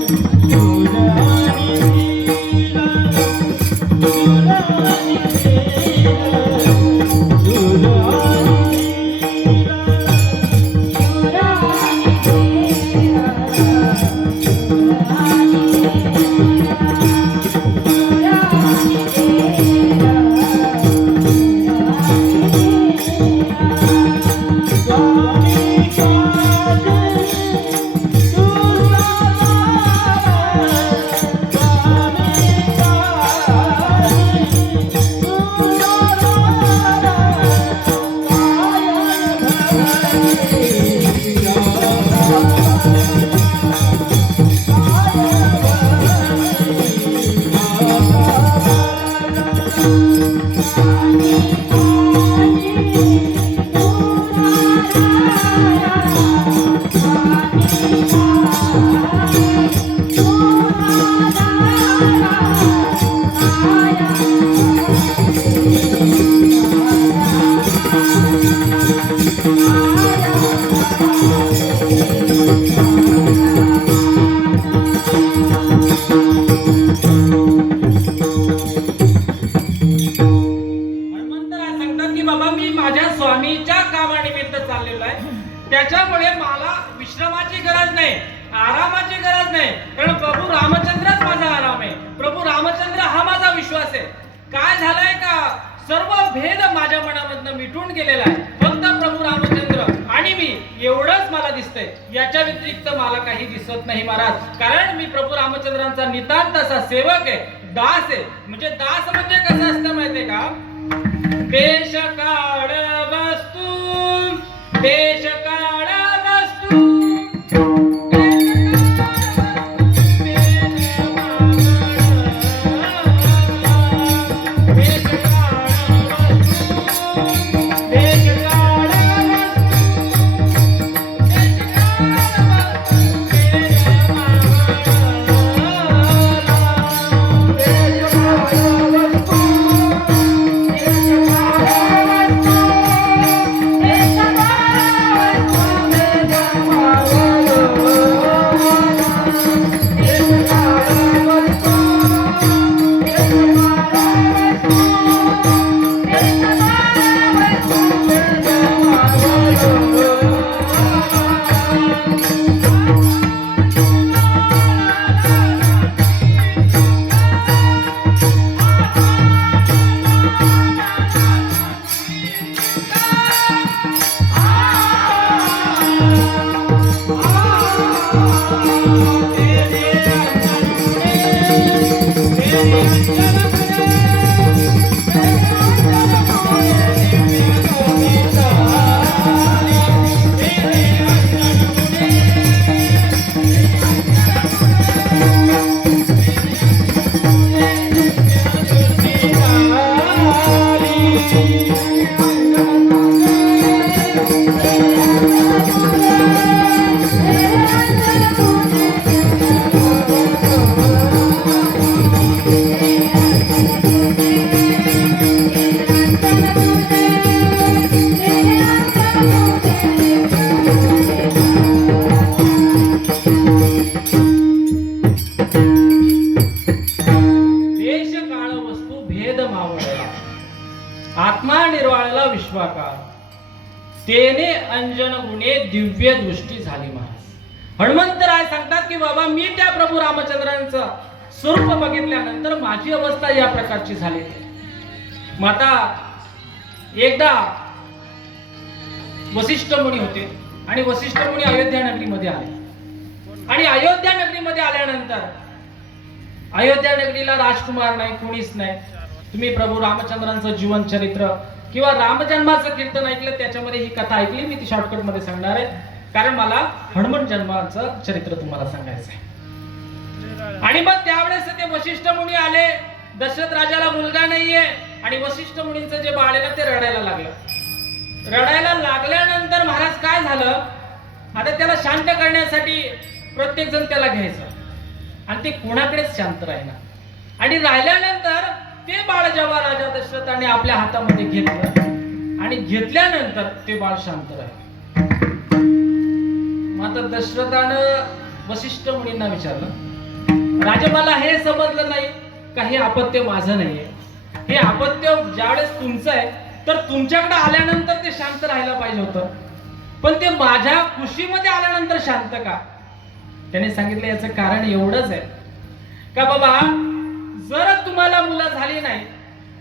हनुमंतराय सांगतात की बाबा मी माझ्या स्वामीच्या कामानिमित्त चाललेलो आहे, त्याच्यामुळे मला विश्रामाची गरज नाही, आरामाची गरज नाही, कारण प्रभू रामचंद्रच माझा आराम आहे, प्रभू रामचंद्र हा माझा विश्वास आहे. काय झालंय का सर्व भेद माझ्या मनामधनं मिटून गेलेला आहे, फक्त प्रभू रामचंद्र आणि मी एवढंच मला दिसतंय, याच्या व्यतिरिक्त मला काही दिसत नाही महाराज. कारण मी प्रभू रामचंद्रांचा नितांत असा सेवक आहे, दास आहे. म्हणजे दास म्हणजे कसं असतं माहितीये का, देश काळ वस्तू, देश काळ वस्तू, आत्मा निर्वाळला विश्वाकार, तेने अंजन गुणे दिव्य दृष्टी झाली महाराज. हनुमंतराय सांगतात की बाबा मी त्या प्रभू रामचंद्रांचं स्वरूप बघितल्यानंतर माझी अवस्था या प्रकारची झाली. माता एकदा वसिष्ठ मुनी होते आणि वसिष्ठ मुनी अयोध्या नगरीमध्ये आले आणि अयोध्या नगरीमध्ये आल्यानंतर अयोध्या नगरीला राजकुमार नाही, कोणीच नाही. तुम्ही प्रभू रामचंद्रांचं जीवन चरित्र किंवा रामजन्माचं कीर्तन ऐकलं, त्याच्यामध्ये ही कथा ऐकली. मी ती शॉर्टकट मध्ये सांगणार आहे, कारण मला हनुमान जन्माचं चरित्र तुम्हाला सांगायचं आहे. आणि मग त्यावेळेस ते वशिष्ठ मुनी आले. दशरथ राजाला मुलगा नाहीये आणि वशिष्ठ मुनींचं जे बाळ आहे ते रडायला लागलं. रडायला लागल्यानंतर महाराज काय झालं, आता त्याला शांत करण्यासाठी प्रत्येक जण त्याला घ्यायचं आणि ते कोणाकडेच शांत राहिना आणि राहिल्यानंतर ते बाळ जेव्हा राजा दशरथाने आपल्या हातामध्ये घेतलं आणि घेतल्यानंतर ते बाळ शांत राहिलं. मात्र दशरथानं वशिष्ठ मुनींना विचारलं, राजा मला हे समजलं नाही का हे अपत्य माझं नाहीये, हे अपत्य ज्यावेळेस तुमचं आहे तर तुमच्याकडे आल्यानंतर ते शांत राहायला पाहिजे होतं, पण ते माझ्या खुशीमध्ये आल्यानंतर शांत का? त्याने सांगितलं याचं कारण एवढंच आहे का बाबा, जर तुम्हाला मुलं झाली नाही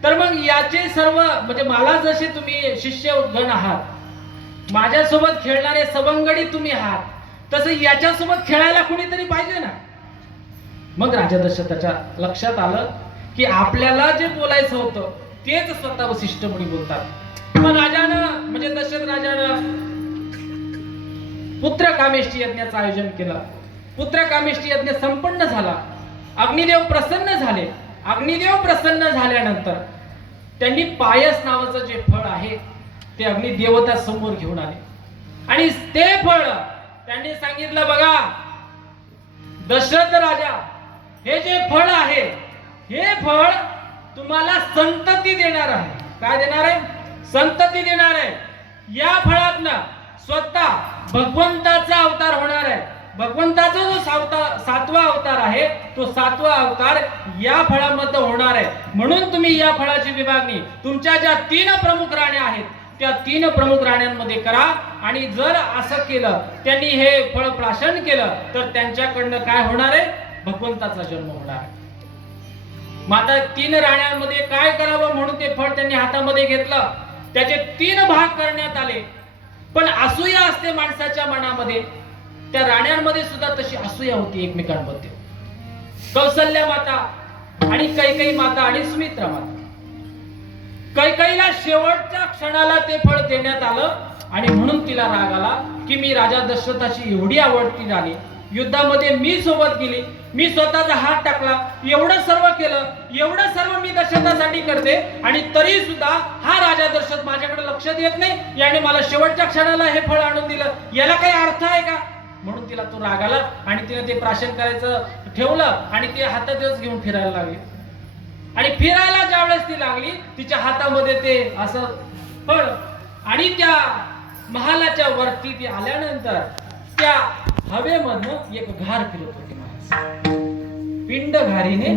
तर मग याचे सर्व म्हणजे मला जसे तुम्ही शिष्य गण आहात, माझ्यासोबत खेळणारे सवंगडी तुम्ही आहात, तसं याच्यासोबत खेळायला कुणीतरी पाहिजे ना. मग राजा दशरथाच्या लक्षात आलं की आपल्याला जे बोलायचं होतं तेच स्वतः वसिष्ठ मुनी बोलतात. मग राजानं म्हणजे दशरथ राजानं पुत्र कामेष्टी यज्ञाचं आयोजन केलं. पुत्र कामेष्टी यज्ञ संपन्न झाला. अग्निदेव प्रसन्न झाले. अग्निदेव प्रसन्न झाल्यानंतर त्यांनी पायस नावाचं जे फळ आहे ते अग्निदेवता समोर घेऊन आले आणि ते फळ त्यांनी सांगितलं, बघा दशरथ राजा, हे जे फळ आहे, हे फळ तुम्हाला संतती देणार आहे. काय देणार आहे? संतती देणार आहे. या फळातनं स्वतः भगवंताचा अवतार होणार आहे. भगवंताचा जो सातवा अवतार आहे, तो सातवा अवतार या फळामध्ये होणार आहे. म्हणून तुम्ही या फळाची विभागणी तुमच्या ज्या 3 प्रमुख राण्या आहेत, त्या 3 प्रमुख राण्यांमध्ये करा. आणि जर असं केलं, त्यांनी हे फळ प्राशन केलं, तर त्यांच्याकडनं काय होणार आहे? भगवंताचा जन्म होणार आहे. माता 3 राण्यांमध्ये काय करावं म्हणून ते फळ त्यांनी हातामध्ये घेतलं. त्याचे 3 भाग करण्यात आले. पण असूया असते माणसाच्या मनामध्ये. त्या राण्यांमध्ये सुद्धा तशी असूया होती एकमेकांमध्ये. कौसल्या माता आणि कैकेयी माता आणि सुमित्रा माता. कैकेयीला शेवटच्या क्षणाला ते फळ देण्यात आलं आणि म्हणून तिला राग आला की मी राजा दशरथाची एवढी आवडती झाली, युद्धामध्ये मी सोबत गेली, मी स्वतःचा हात टाकला, एवढं सर्व केलं, एवढं सर्व मी दशरथासाठी करते आणि तरी सुद्धा हा राजा दशरथ माझ्याकडे लक्ष देत नाही, याने मला शेवटच्या क्षणाला हे फळ आणून दिलं, याला काही अर्थ आहे का? म्हणून तिला तो राग आला आणि तिने ते प्राशन करायचं ठेवलं आणि ते हातातच घेऊन फिरायला लागली. आणि फिरायला ज्यावेळेस ती लागली, तिच्या हातामध्ये ते असं फळ आणि त्या महालाच्या वरती ती आल्यानंतर त्या हवेमधनं एक घार फिरत होती. पिंड घारीने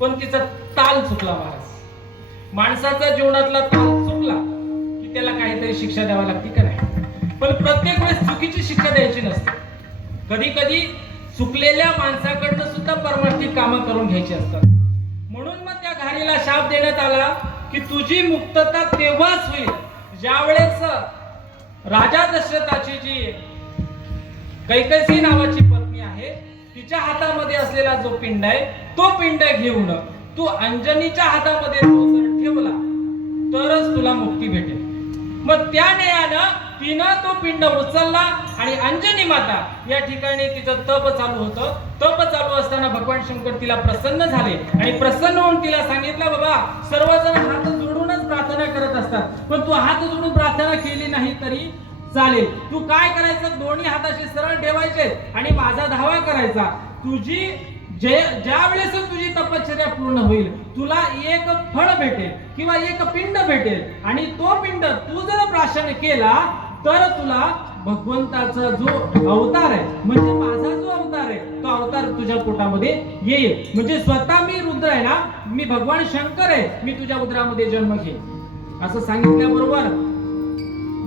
पण तिचा ताल चुकला. महाराज, माणसाचा जीवनातला ताल चुकला की त्याला काहीतरी शिक्षा द्यावी लागते का नाही? पण प्रत्येक वेळेस चुकीची शिक्षा द्यायची नसते. कधी कधी चुकलेल्या माणसाकडनं सुद्धा परमार्थिक कामं करून घ्यायची असतात. म्हणून मग त्या घाणीला शाप देण्यात आला की तुझी मुक्तता तेव्हाच होईल ज्यावेळेस राजा दशरथाची जी कैकेयी नावाची पत्नी आहे, तिच्या हातामध्ये असलेला जो पिंड आहे, तो पिंड घेऊन तू अंजनीच्या हातामध्ये तो जर ठेवला तरच तुला मुक्ती भेटेल. मग त्या न्यायानं तिनं तो पिंड उचलला आणि अंजनी माता या ठिकाणी तिचं तप चालू होतं. तप चालू असताना भगवान शंकर तिला प्रसन्न झाले आणि प्रसन्न होऊन तिला सांगितलं, बाबा सर्वजण हात जोडूनच प्रार्थना करत असतात, पण तू हात जोडून प्रार्थना केली नाही तरी चालेल. तू काय करायचं, दोन्ही हाताशी सरळ ठेवायचे आणि माझा धावा करायचा. तुझी ज्या वेळेस तुझी तपश्चर्या पूर्ण होईल, तुला एक फळ भेटेल किंवा एक पिंड भेटेल आणि तो पिंड तू जर प्राशन केला तर तुला भगवंताचा जो अवतार आहे, म्हणजे माझा जो अवतार आहे, तो अवतार तुझ्या पोटामध्ये येईल. म्हणजे स्वतः मी रुद्र आहे ना, मी भगवान शंकर आहे, मी तुझ्या उदरामध्ये जन्म घेईन असं सांगितल्याबरोबर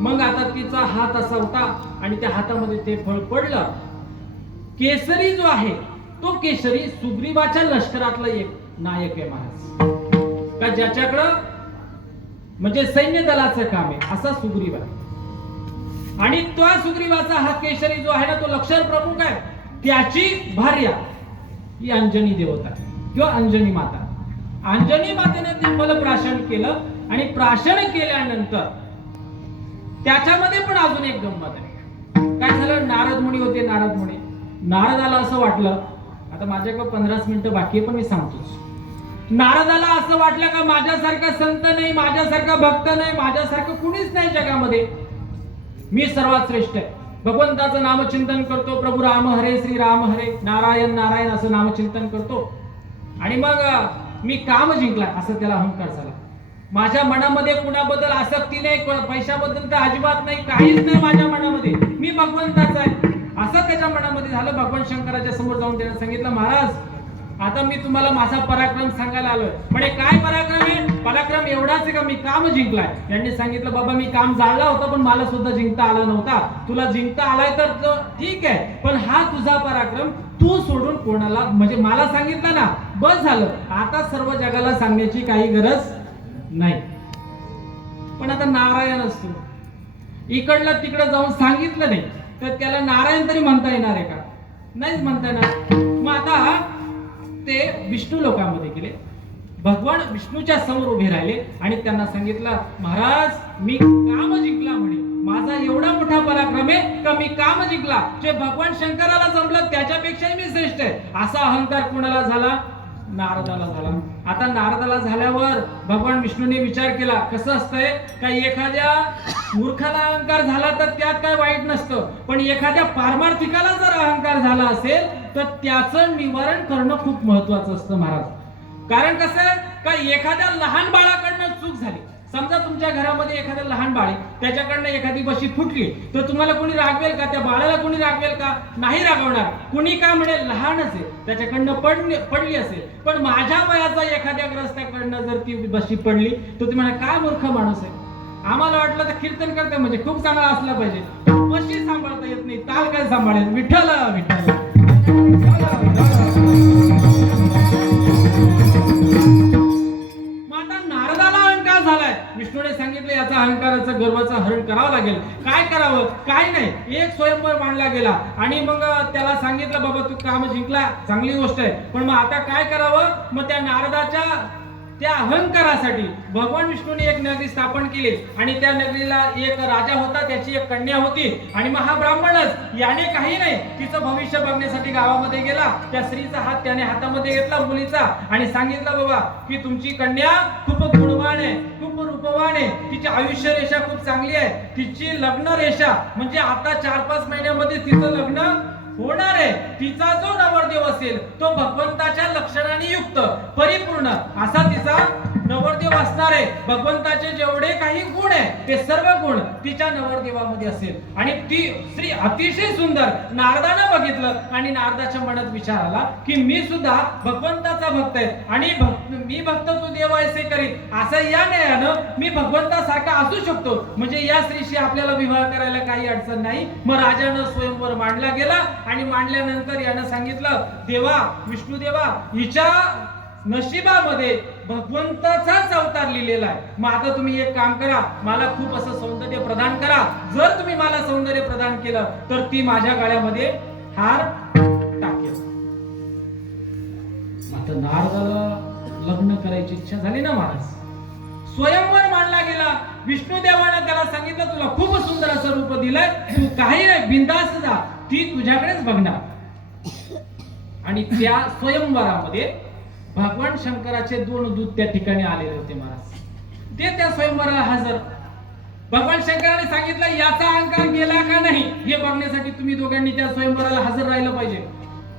मग आता तिचा हात असा होता आणि त्या हातामध्ये ते फळ पडलं. केसरी जो आहे तो केसरी सुग्रीवाच्या लष्करातला एक नायक आहे महाराज, का ज्याच्याकडं म्हणजे सैन्य दलाचं काम आहे असा सुग्रीव आहे. आणि तो सुग्रीवाचा हा केसरी जो आहे ना, तो लष्कर प्रमुख आहे. त्याची भार्या ही अंजनी देवता किंवा अंजनी माता. अंजनी मातेने ते फल केलं आणि प्राशन केल्यानंतर त्याच्यामध्ये पण अजून एक गंमत आहे. काय झालं, नारद मुनी होते. नारदाला असं वाटलं, आता माझ्याकडे 15 मिनिटं बाकी आहे पण मी सांगतोच. नारदाला असं वाटलं का माझ्यासारखा संत नाही, माझ्यासारखा भक्त नाही, माझ्यासारखं कुणीच नाही जगामध्ये, मी सर्वात श्रेष्ठ आहे. भगवंताचं नामचिंतन करतो, प्रभू राम हरे, श्री राम हरे, नारायण नारायण असं नामचिंतन करतो. आणि मग मी काम जिंकला असं त्याला अहंकार झाला. माझ्या मनामध्ये कुणाबद्दल आसक्ती नाही, पैशाबद्दल तर अजिबात नाही, काहीच नाही माझ्या मनामध्ये, मी भगवंताचा आहे असं त्याच्या मनामध्ये झालं. भगवान शंकराच्या समोर जाऊन त्याने सांगितलं, महाराज आता मी तुम्हाला माझा पराक्रम सांगायला आलोय. म्हणे काय पराक्रम आहे? पराक्रम एवढाच आहे का मी काम जिंकलाय. यांनी सांगितलं, बाबा मी काम जाळला होता पण मला सुद्धा जिंकता आला नव्हता, तुला जिंकता आलाय तर ठीक आहे, पण हा तुझा पराक्रम तू सोडून कोणाला, म्हणजे मला सांगितलं ना, बस झालं, आता सर्व जगाला सांगण्याची काही गरज नाही. पण आता नारायण असतो, इकडलं तिकडं जाऊन सांगितलं नाही तर त्याला नारायण तरी म्हणता येणार आहे का? नाहीच म्हणता येणार. मग आता ते विष्णू लोकांमध्ये गेले, भगवान विष्णूच्या समोर उभे राहिले आणि त्यांना सांगितलं, महाराज मी काम जिंकला. म्हणे माझा एवढा मोठा पराक्रम आहे का मी काम जिंकला, जे भगवान शंकराला जमलं त्याच्यापेक्षाही मी श्रेष्ठ आहे. असा अहंकार कोणाला झाला? नारदाला झाला. आता नारदाला झाल्यावर भगवान विष्णूने विचार केला, कसं असतंय का एखाद्या मूर्खाला अहंकार झाला तर त्यात काय वाईट नसतं, पण एखाद्या पारमार्थिकाला जर अहंकार झाला असेल तर त्याचं निवारण करणं खूप महत्वाचं असतं महाराज. कारण कसं आहे का एखाद्या लहान बाळाकडनं चूक झाली, समजा तुमच्या घरामध्ये एखादं लहान बाळ आहे, त्याच्याकडनं एखादी बशी फुटली तर तुम्हाला कोणी रागवेल का? त्या बाळाला कोणी रागवेल का? नाही रागवणार. कुणी काय म्हणेल, लहानच आहे, त्याच्याकडनं पडली असेल. पण माझ्या वयाचा एखाद्या ग्रस्ताकडनं जर ती बशी पडली तर तुम्ही म्हणा काय मूर्ख माणूस आहे. आम्हाला वाटलं तर कीर्तन करते म्हणजे खूप चांगला असला पाहिजे, बशी सांभाळता येत नाही, ताल काय सांभाळेल. विठ्ठल विठ्ठल. विष्णूने सांगितलं याचा अहंकाराचं गर्वाचं हरण करावं लागेल. काय करावं? काय नाही, एक स्वयंवर मांडला गेला आणि मग त्याला सांगितलं, बाबा तू काम जिंकला, चांगली गोष्ट आहे, पण मग आता काय करावं? मग त्या नारदाच्या त्या अहंकारासाठी भगवान विष्णूने एक नगरी स्थापन केली आणि त्या नगरीला एक राजा होता, त्याची एक कन्या होती. आणि मग हा ब्राह्मणच, याने काही नाही, तिचं भविष्य बघण्यासाठी गावामध्ये गेला. त्या स्त्रीचा हात त्याने हातामध्ये घेतला, मुलीचा, आणि सांगितलं, बाबा की तुमची कन्या खूप गुणवान आहे, खूप रूपवान आहे, तिची आयुष्य रेषा खूप चांगली आहे, तिची लग्न रेषा म्हणजे आता 4-5 महिन्यामध्ये तिचं लग्न होणार आहे. तिचा जो नवरदेव असेल तो भगवंताच्या लक्षणाने युक्त परिपूर्ण असा तिचा नवरदेव असणार आहे. भगवंताचे जेवढे काही गुण आहे ते सर्व गुण तिच्या नवरदेवामध्ये असेल. आणि ती स्त्री अतिशय सुंदर. नारदानं बघितलं आणि नारदाच्या मनात विचार आला की मी सुद्धा भगवंताचा भक्त आहे आणि मी भक्त तू देव ऐसे करीत, असं या न्यायानं मी भगवंतासारखा असू शकतो, म्हणजे या स्त्रीशी आपल्याला विवाह करायला काही अडचण नाही. मग राजानं स्वयंवर मांडला गेला आणि मांडल्यानंतर यानं सांगितलं, देवा विष्णू देवा, हिच्या नशिबामध्ये भगवंताचाच अवतार लिहिलेला आहे. मग आता तुम्ही एक काम करा, मला खूप असं सौंदर्य प्रदान करा. जर तुम्ही मला सौंदर्य प्रदान केलं तर ती माझ्या गळ्यामध्ये हार टाकेल. आता नारदाला लग्न करायची इच्छा झाली ना महाराज. स्वयंवर मांडला गेला. विष्णू देवाने त्याला सांगितलं, तुला खूप सुंदर असं रूप दिलंय, तू काही नाही, बिंदास जा, ती तुझ्याकडेच बघणार. आणि त्या स्वयंवरामध्ये भगवान शंकराचे 2 दूत त्या ठिकाणी आलेले होते महाराज. ते त्या स्वयंवराला हजर. भगवान शंकराने सांगितलं, याचा अहंकार गेला का नाही हे बघण्यासाठी तुम्ही दोघांनी त्या स्वयंवराला हजर राहिलं पाहिजे.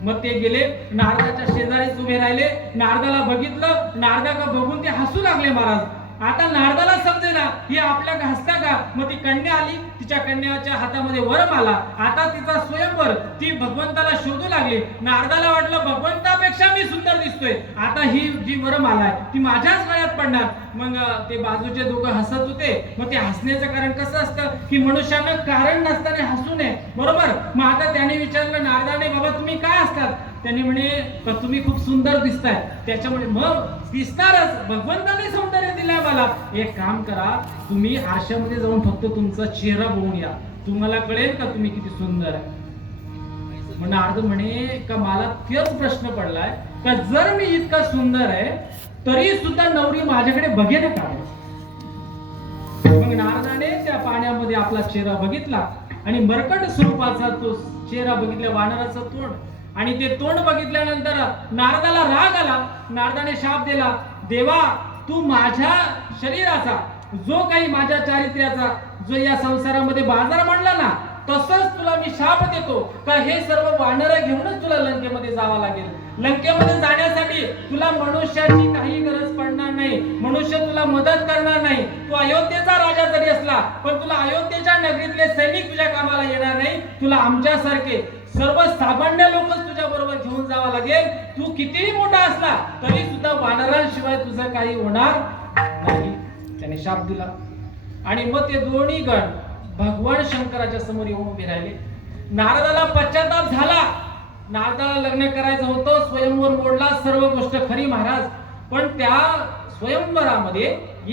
मग ते गेले, नारदाच्या शेजारीच उभे राहिले. नारदाला बघितलं, नारदा का बघून ते हसू लागले महाराज. आता नारदाला समजेना ही आपल्या हसता का. मग ती कन्या आली, तिच्या कन्याच्या हातामध्ये वरम आला. आता तिचा स्वयंवर, ती भगवंताला शोधू लागली. नारदाला वाटलं भगवंतापेक्षा मी सुंदर दिसतोय, आता ही जी वरम आलाय ती माझ्याच गळ्यात पडणार. मग ते बाजूचे दोघं हसत होते. मग ते हसण्याचं कारण कसं असतं की मनुष्यानं कारण नसताना हसू नये, बरोबर. मग आता त्याने विचारलं नारदाने, बाबा तुम्ही काय असतात? त्यांनी म्हणे, तुम्ही खूप सुंदर दिसताय. त्याच्यामुळे मग दिसणारच, भगवंताने सौंदर्य दिलंय मला. एक काम करा, तुम्ही आरशामध्ये जाऊन फक्त तुमचा चेहरा बघून या, तुम्हाला कळेल का तुम्ही किती सुंदर आहे. मग नारद म्हणे का मला तेच प्रश्न पडलाय का जर मी इतका सुंदर आहे तरी सुद्धा नवरी माझ्याकडे बघेन का? मग नारदाने त्या पाण्यामध्ये आपला चेहरा बघितला आणि मरकट स्वरूपाचा तो चेहरा बघितला, वानराचं तोंड, आणि ते तोंड बघितल्यानंतर नारदाला राग आला. नारदाने शाप दिला, देवा तू माझ्या शरीराचा जो काही माझ्या चारित्र्याचा जो या संसारामध्ये बाजार मांडला ना, तसंच तुला मी शाप देतो का हे सर्व वानर घेऊनच तुला लंकेमध्ये जावं लागेल. लंकेमध्ये जाण्यासाठी तुला मनुष्याची काही गरज पडणार नाही, मनुष्य तुला मदत करणार नाही. तू अयोध्येचा राजा जरी असला पण तुला अयोध्येच्या नगरीतले सैनिक तुझ्या कामाला येणार नाही. तुला आमच्यासारखे सर्व सामान्य लोकच तुझ्या बरोबर घेऊन जावं लागेल. तू कितीही मोठा असला तरी सुद्धा वानरांशिवाय तुझं काही होणार नाही. त्याने शाप दिला आणि मग ते दोन्ही गण भगवान शंकराच्या समोर येऊन उभे राहिले. नारदाला पश्चाताप झाला. नारदाला लग्न करायचं होतं, स्वयंवर मोडला, सर्व गोष्ट खरी महाराज. पण त्या स्वयंवरामध्ये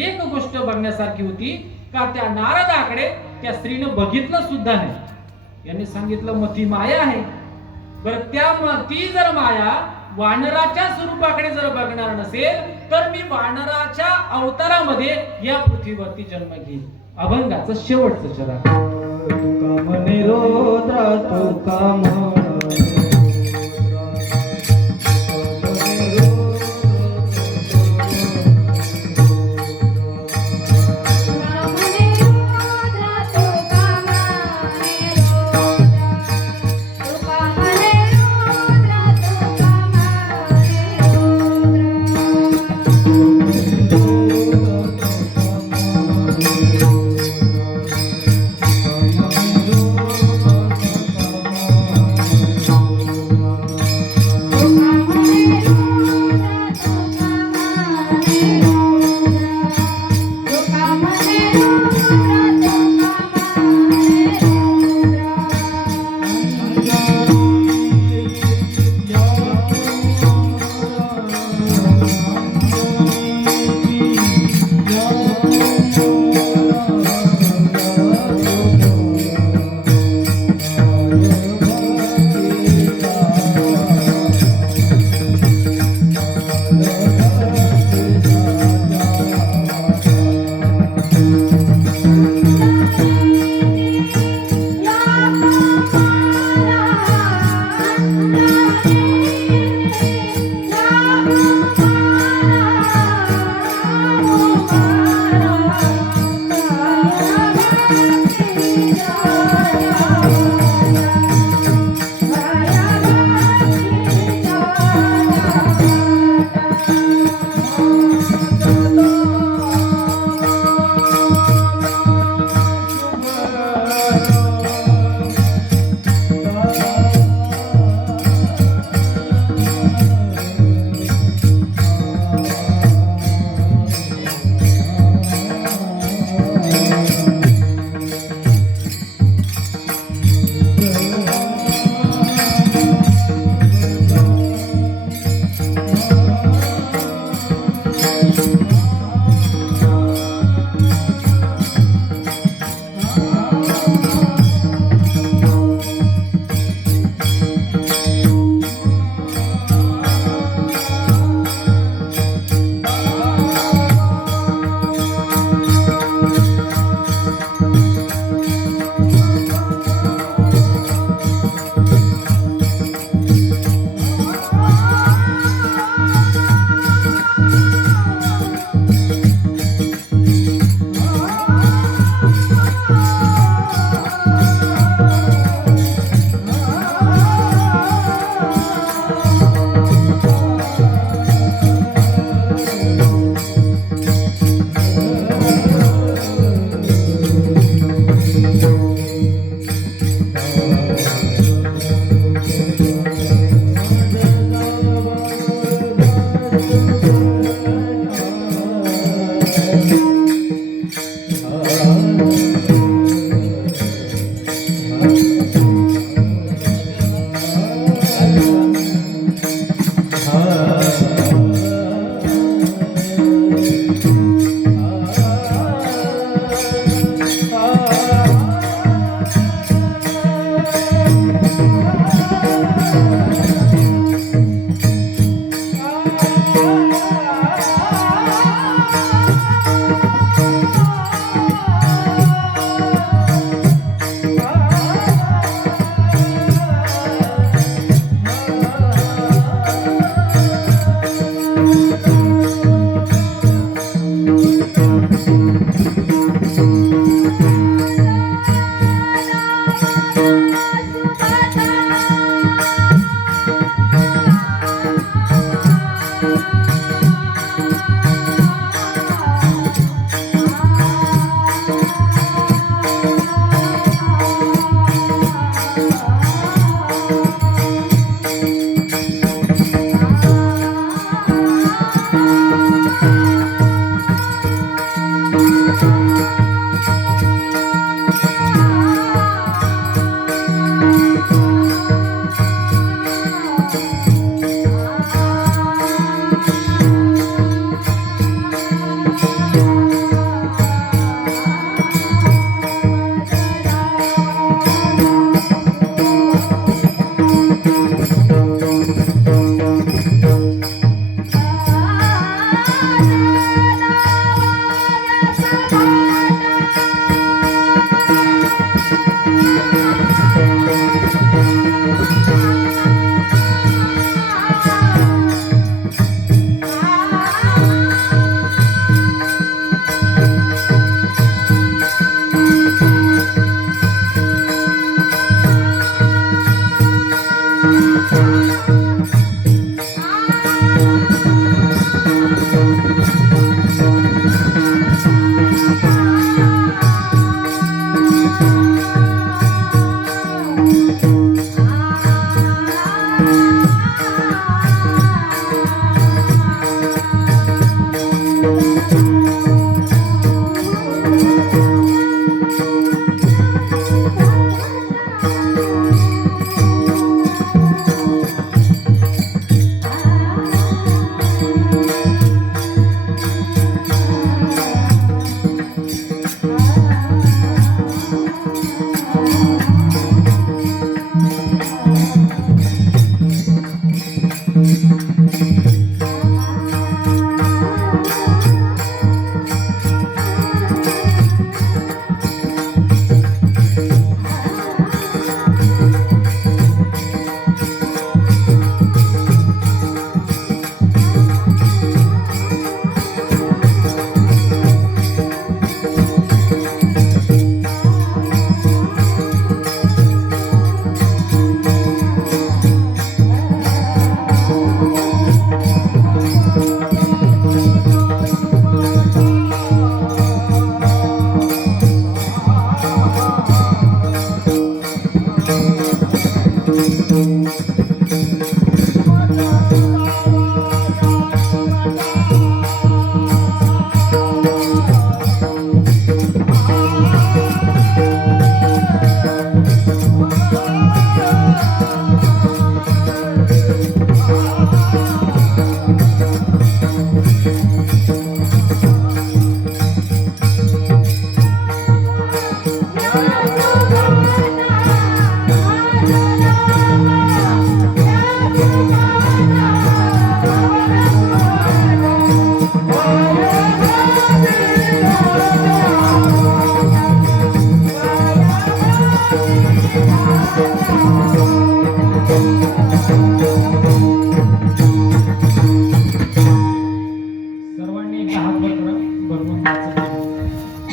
एक गोष्ट बघण्यासारखी होती का त्या नारदाकडे त्या स्त्रीनं बघितलं सुद्धा नाही. यांनी सांगितलं मग ती माया आहे. बरं ती जर माया वानराच्या स्वरूपाकडे जर बघणार नसेल तर मी वानराच्या अवतारामध्ये या पृथ्वीवरती जन्म घेईल. अभंगाचं शेवटचं चरण. तुका निरोधा तुका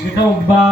विठोबा